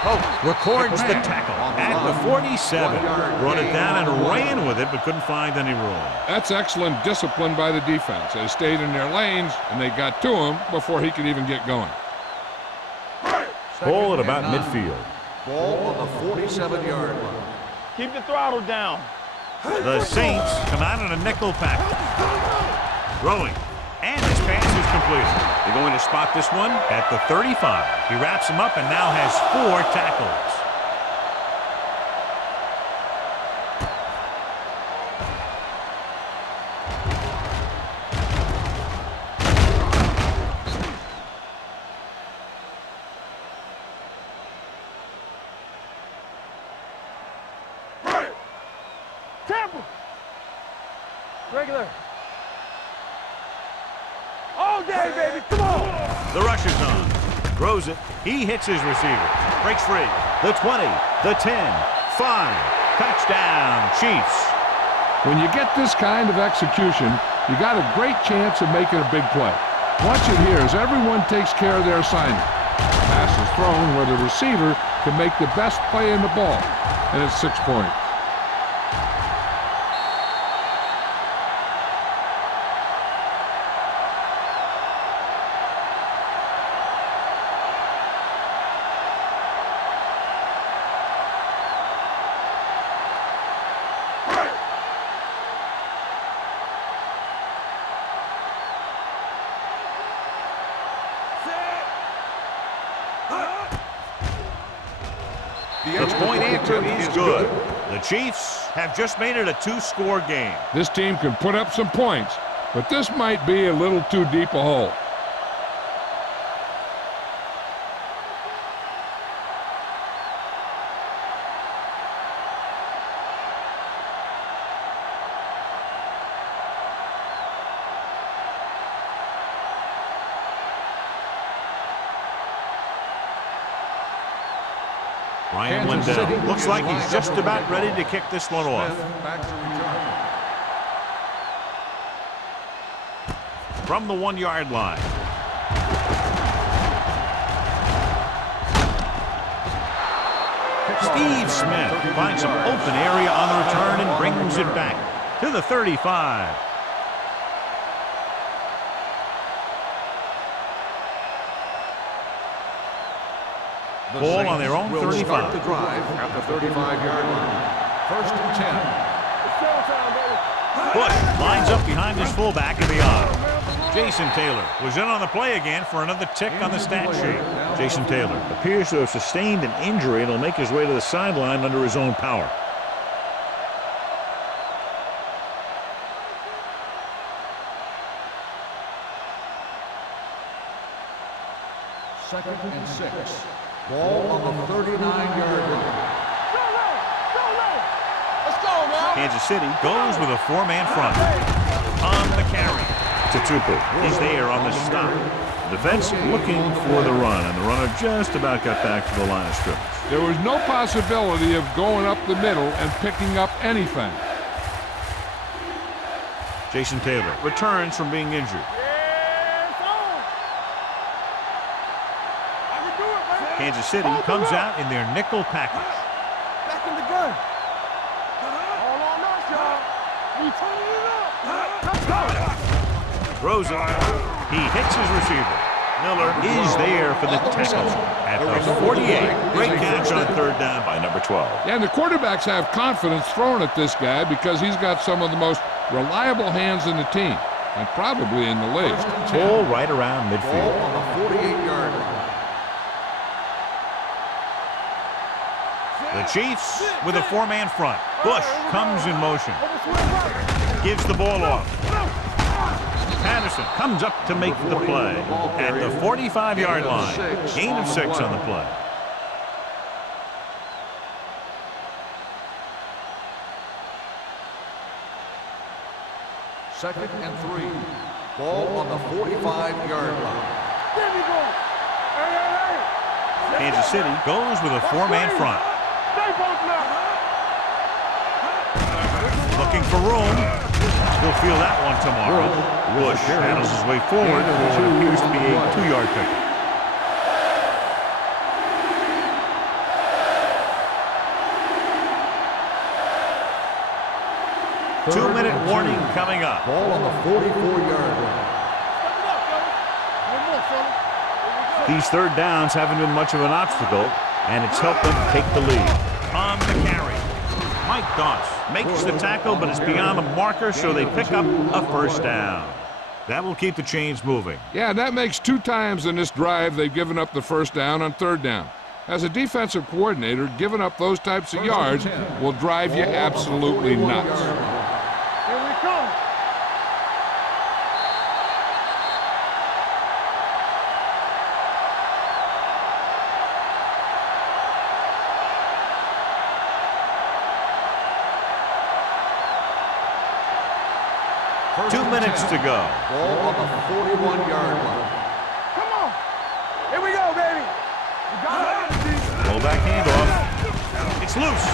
Oh, records the tackle at the 47. Brought it down and ran with it, but couldn't find any room. That's excellent discipline by the defense. They stayed in their lanes, and they got to him before he could even get going. Ball at about midfield. Ball on the 47-yard line. Keep the throttle down. The Saints come out in a nickel package. Throwing. And his pass is completed. They're going to spot this one at the 35. He wraps him up and now has 4 tackles. Regular. All day, baby. Come on. The rush is on. Throws it. He hits his receiver. Breaks free. The 20. The 10. 5. Touchdown, Chiefs. When you get this kind of execution, you got a great chance of making a big play. Watch it here as everyone takes care of their assignment. Pass is thrown where the receiver can make the best play in the ball, and it's 6 points. The point answer is good. The Chiefs have just made it a 2-score game. This team can put up some points, but this might be a little too deep a hole. Ryan Lindell looks like he's just about ready to kick this one off. Back to return. From the 1-yard line. Steve Smith finds some open area on the return and brings it back to the 35. Ball on their own 35. Will start the drive at the 35-yard line. 1st and 10. Bush lines up behind his fullback in the aisle. Jason Taylor was in on the play again for another tick on the stat sheet. Jason Taylor appears to have sustained an injury and will make his way to the sideline under his own power. Second and 6. Ball on the 39-yard line. Let's go, man. Kansas City goes with a 4-man front. On the carry. Tupu is there on the stop. Defense looking for the run, and the runner just about got back to the line of scrimmage. There was no possibility of going up the middle and picking up anything. Jason Taylor returns from being injured. Kansas City comes out in their nickel package. Back in the gun. All on us, y'all. We turning it up. Let's go. Throws it. He hits his receiver. Miller is there for the tackle at the 48. Great catch on 3rd down by number 12. And the quarterbacks have confidence throwing at this guy because he's got some of the most reliable hands in the team, and probably in the league. Ball right around Ball midfield. on the 48-yard line. The Chiefs with a 4-man front. Bush comes in motion. Gives the ball off. Patterson comes up to make the play at the 45-yard line. Gain of 6 on the play. Second and 3. Ball on the 45-yard line. Kansas City goes with a 4-man front. Looking for room. He'll feel that one tomorrow. Bush handles his way forward for what appears to be a 2-yard pick. 2-minute warning coming up. Ball on the 44-yard line. Step it up, fellas. One more, fellas. Here we go. These third downs haven't been much of an obstacle, and it's helped them take the lead. On the carry, Mike Doss makes the tackle, but it's beyond the marker, so they pick up a first down. That will keep the chains moving. Yeah, that makes 2 times in this drive they've given up the first down on third down. As a defensive coordinator, giving up those types of yards will drive you absolutely nuts. Here we come. Two minutes to go. Ball on the 41-yard line. Come on. Here we go, baby. You got it. Pull back handoff. It's loose.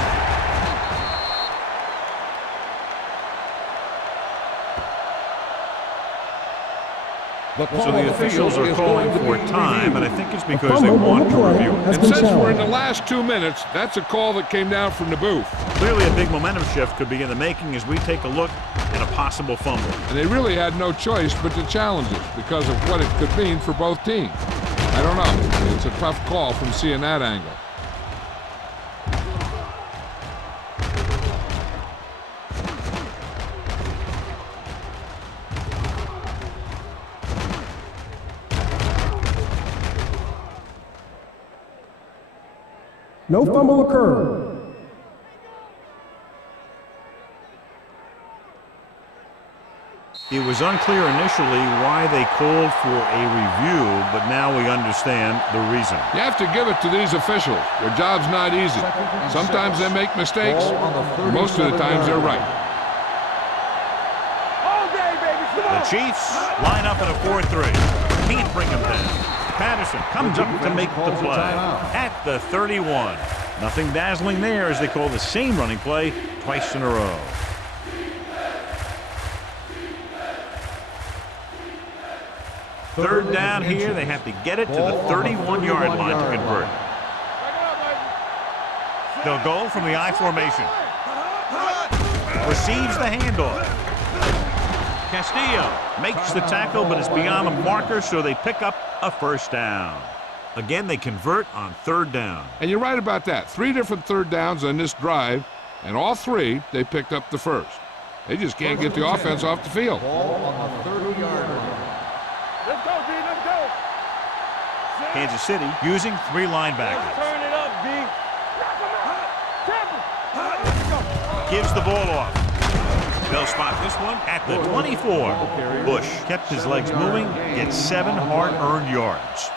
So the officials are calling for time, and I think it's because they want to review it. And since we're in the last 2 minutes, that's a call that came down from the booth. Clearly a big momentum shift could be in the making as we take a look at a possible fumble. And they really had no choice but to challenge it because of what it could mean for both teams. I don't know. It's a tough call from seeing that angle. No fumble occurred. It was unclear initially why they called for a review, but now we understand the reason. You have to give it to these officials. Their job's not easy. Sometimes they make mistakes. Most of the times they're right. All day, baby. Come The on. Chiefs line up in a 4-3. Can't bring them down. Patterson comes up to make the play at the 31. Nothing dazzling there as they call the same running play twice in a row. Third down here. They have to get it to the 31-yard line to convert. They'll go from the I formation. Receives the handoff. Castillo makes the tackle, but it's beyond the marker, so they pick up a first down. Again, they convert on third down. And you're right about that. 3 different third downs on this drive, and all 3 they picked up the first. They just can't get the offense off the field. Ball on the 30-yard line. Let's go, D. Let's go. Kansas City using 3 linebackers. Turn it up, D. Temple. Gives the ball off. They'll spot this one at the 24. Bush kept his legs moving, gets 7 hard-earned yards.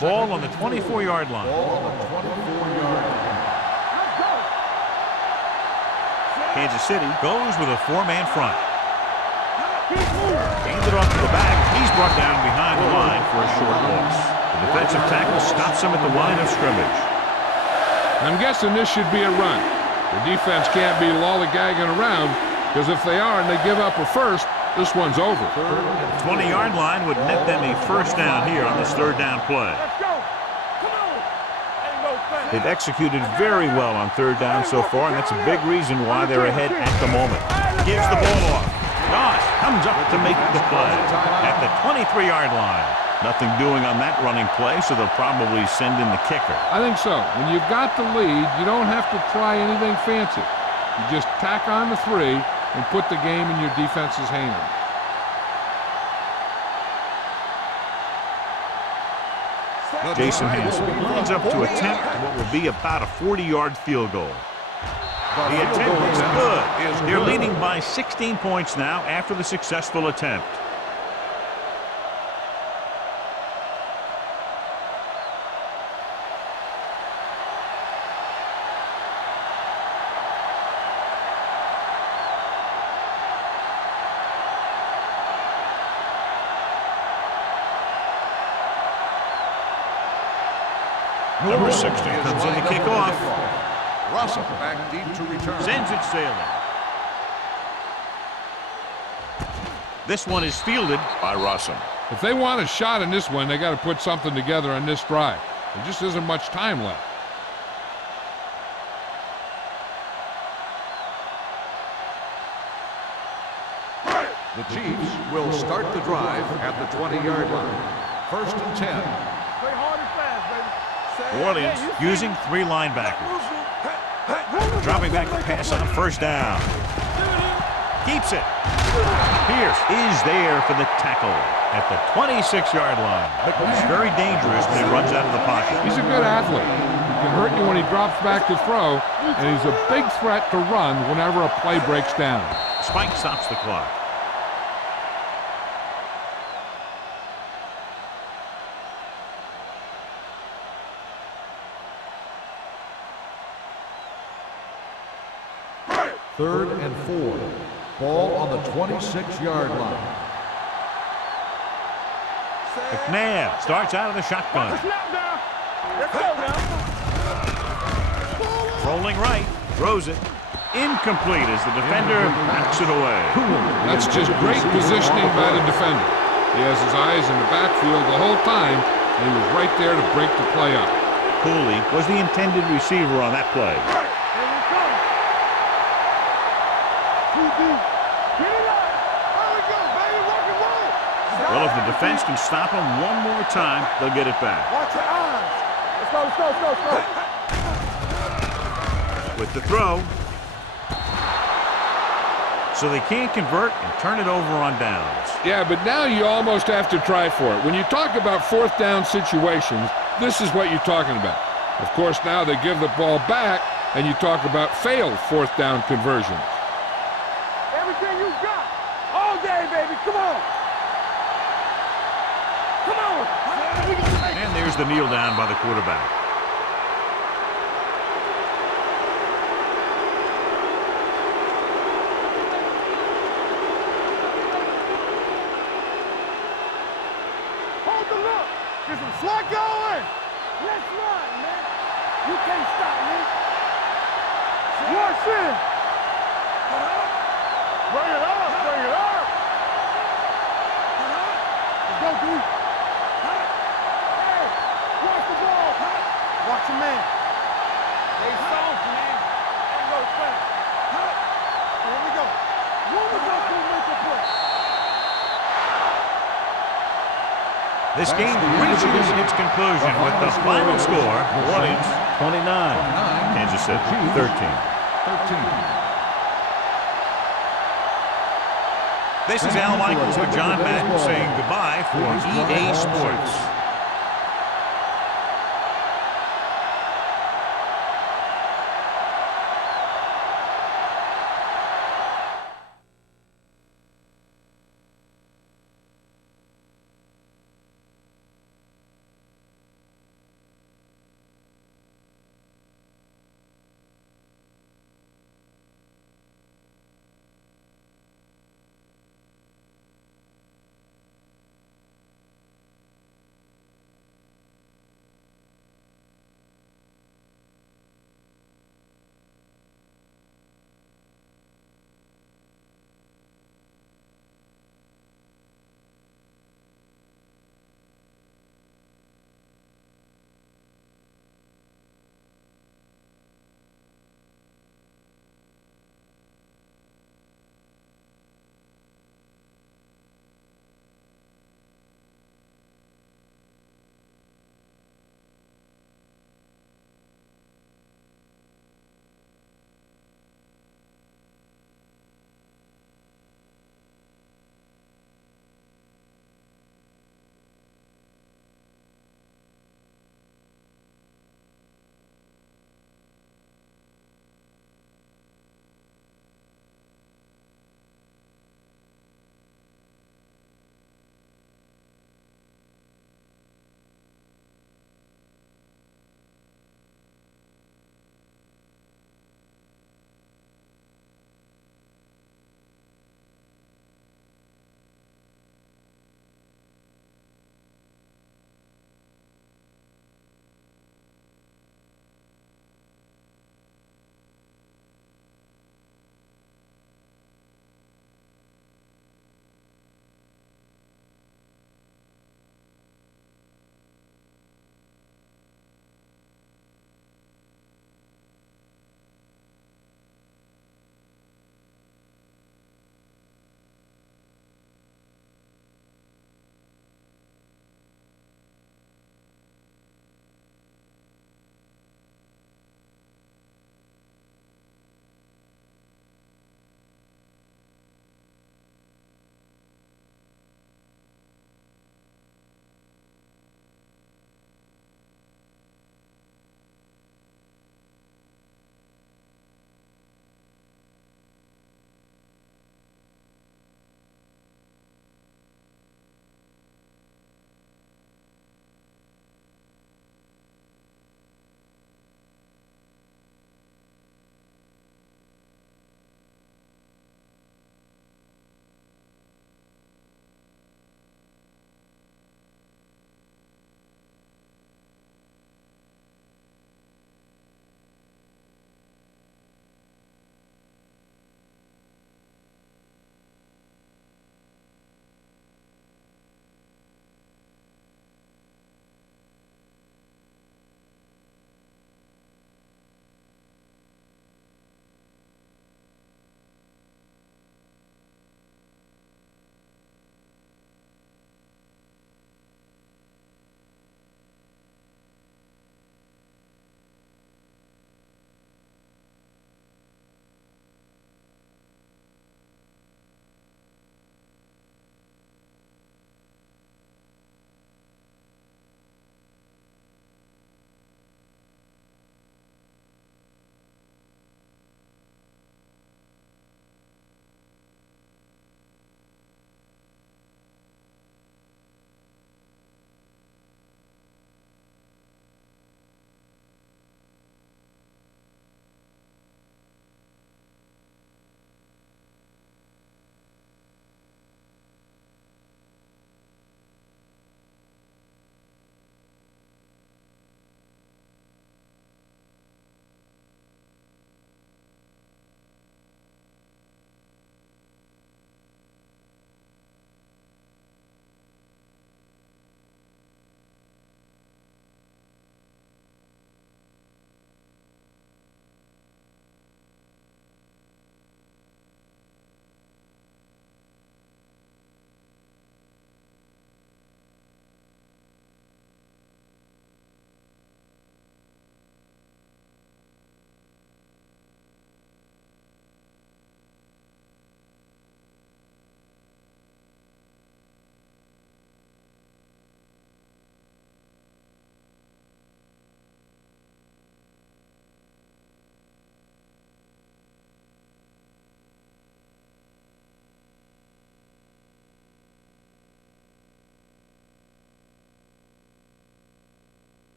Ball on the 24-yard line. Ball on the 24-yard line. Kansas City goes with a 4-man front. Hands it off to the back. He's brought down behind the line for a short loss. The defensive tackle stops him at the line of scrimmage. I'm guessing this should be a run. The defense can't be lollygagging around, because if they are and they give up a first, this one's over. The 20-yard line would net them a first down here on this third down play. Let's go. Come on. Ain't no thing. They've executed very well on third down so far, and that's a big reason why they're ahead at the moment. Gives the ball off. Doss comes up to make the play at the 23-yard line. Nothing doing on that running play, so they'll probably send in the kicker. I think so. When you've got the lead, you don't have to try anything fancy. You just tack on the 3 and put the game in your defense's hands. Jason Hanson lines up to attempt what will be about a 40-yard field goal. The attempt is good. They're leading by 16 points now after the successful attempt. Number 60 comes in to kick off. Russell back deep to return. Sends it sailing. This one is fielded by Russell. If they want a shot in this one, they got to put something together on this drive. There just isn't much time left. The Chiefs will start the drive at the 20-yard line. 1st and 10. Play hard and fast, baby. New Orleans using 3 linebackers. Dropping back to pass on 1st down. Keeps it. Pierce is there for the tackle at the 26-yard line. He's very dangerous when he runs out of the pocket. He's a good athlete. He can hurt you when he drops back to throw, and he's a big threat to run whenever a play breaks down. Spike stops the clock. Third and 4. Ball on the 26-yard line. McNabb starts out of the shotgun. Snap down. Let's go now. Rolling right. Throws it. Incomplete as the defender backs it away. That's just great positioning by the defender. He has his eyes in the backfield the whole time, and he was right there to break the play up. Cooley was the intended receiver on that play. Here we come. Too deep. Get it up. There we go, baby. Rock and roll. Well, if the defense can stop him one more time, they'll get it back. Watch your eyes. Let's go, let's go, let's go, let's go. With the throw. So they can't convert and turn it over on downs. Yeah, but now you almost have to try for it. When you talk about 4th down situations, this is what you're talking about. Of course, now they give the ball back, and you talk about failed 4th down conversions. Everything you got. All day, baby. Come on. Come on. And there's the kneel down by the quarterback. Hold the look. Get some slack going. Let's run, man. You can't stop me. Watch it. Bring it up. Bring it up. Let's go, D. Hey, watch the ball. Watch your man. Stay soft, man. There you go, fast. Here we go. One more time to make a play. This game reaches its conclusion with the final score, Orleans 29, Kansas City 13. This is Al Michaels with John Madden saying goodbye for EA Sports.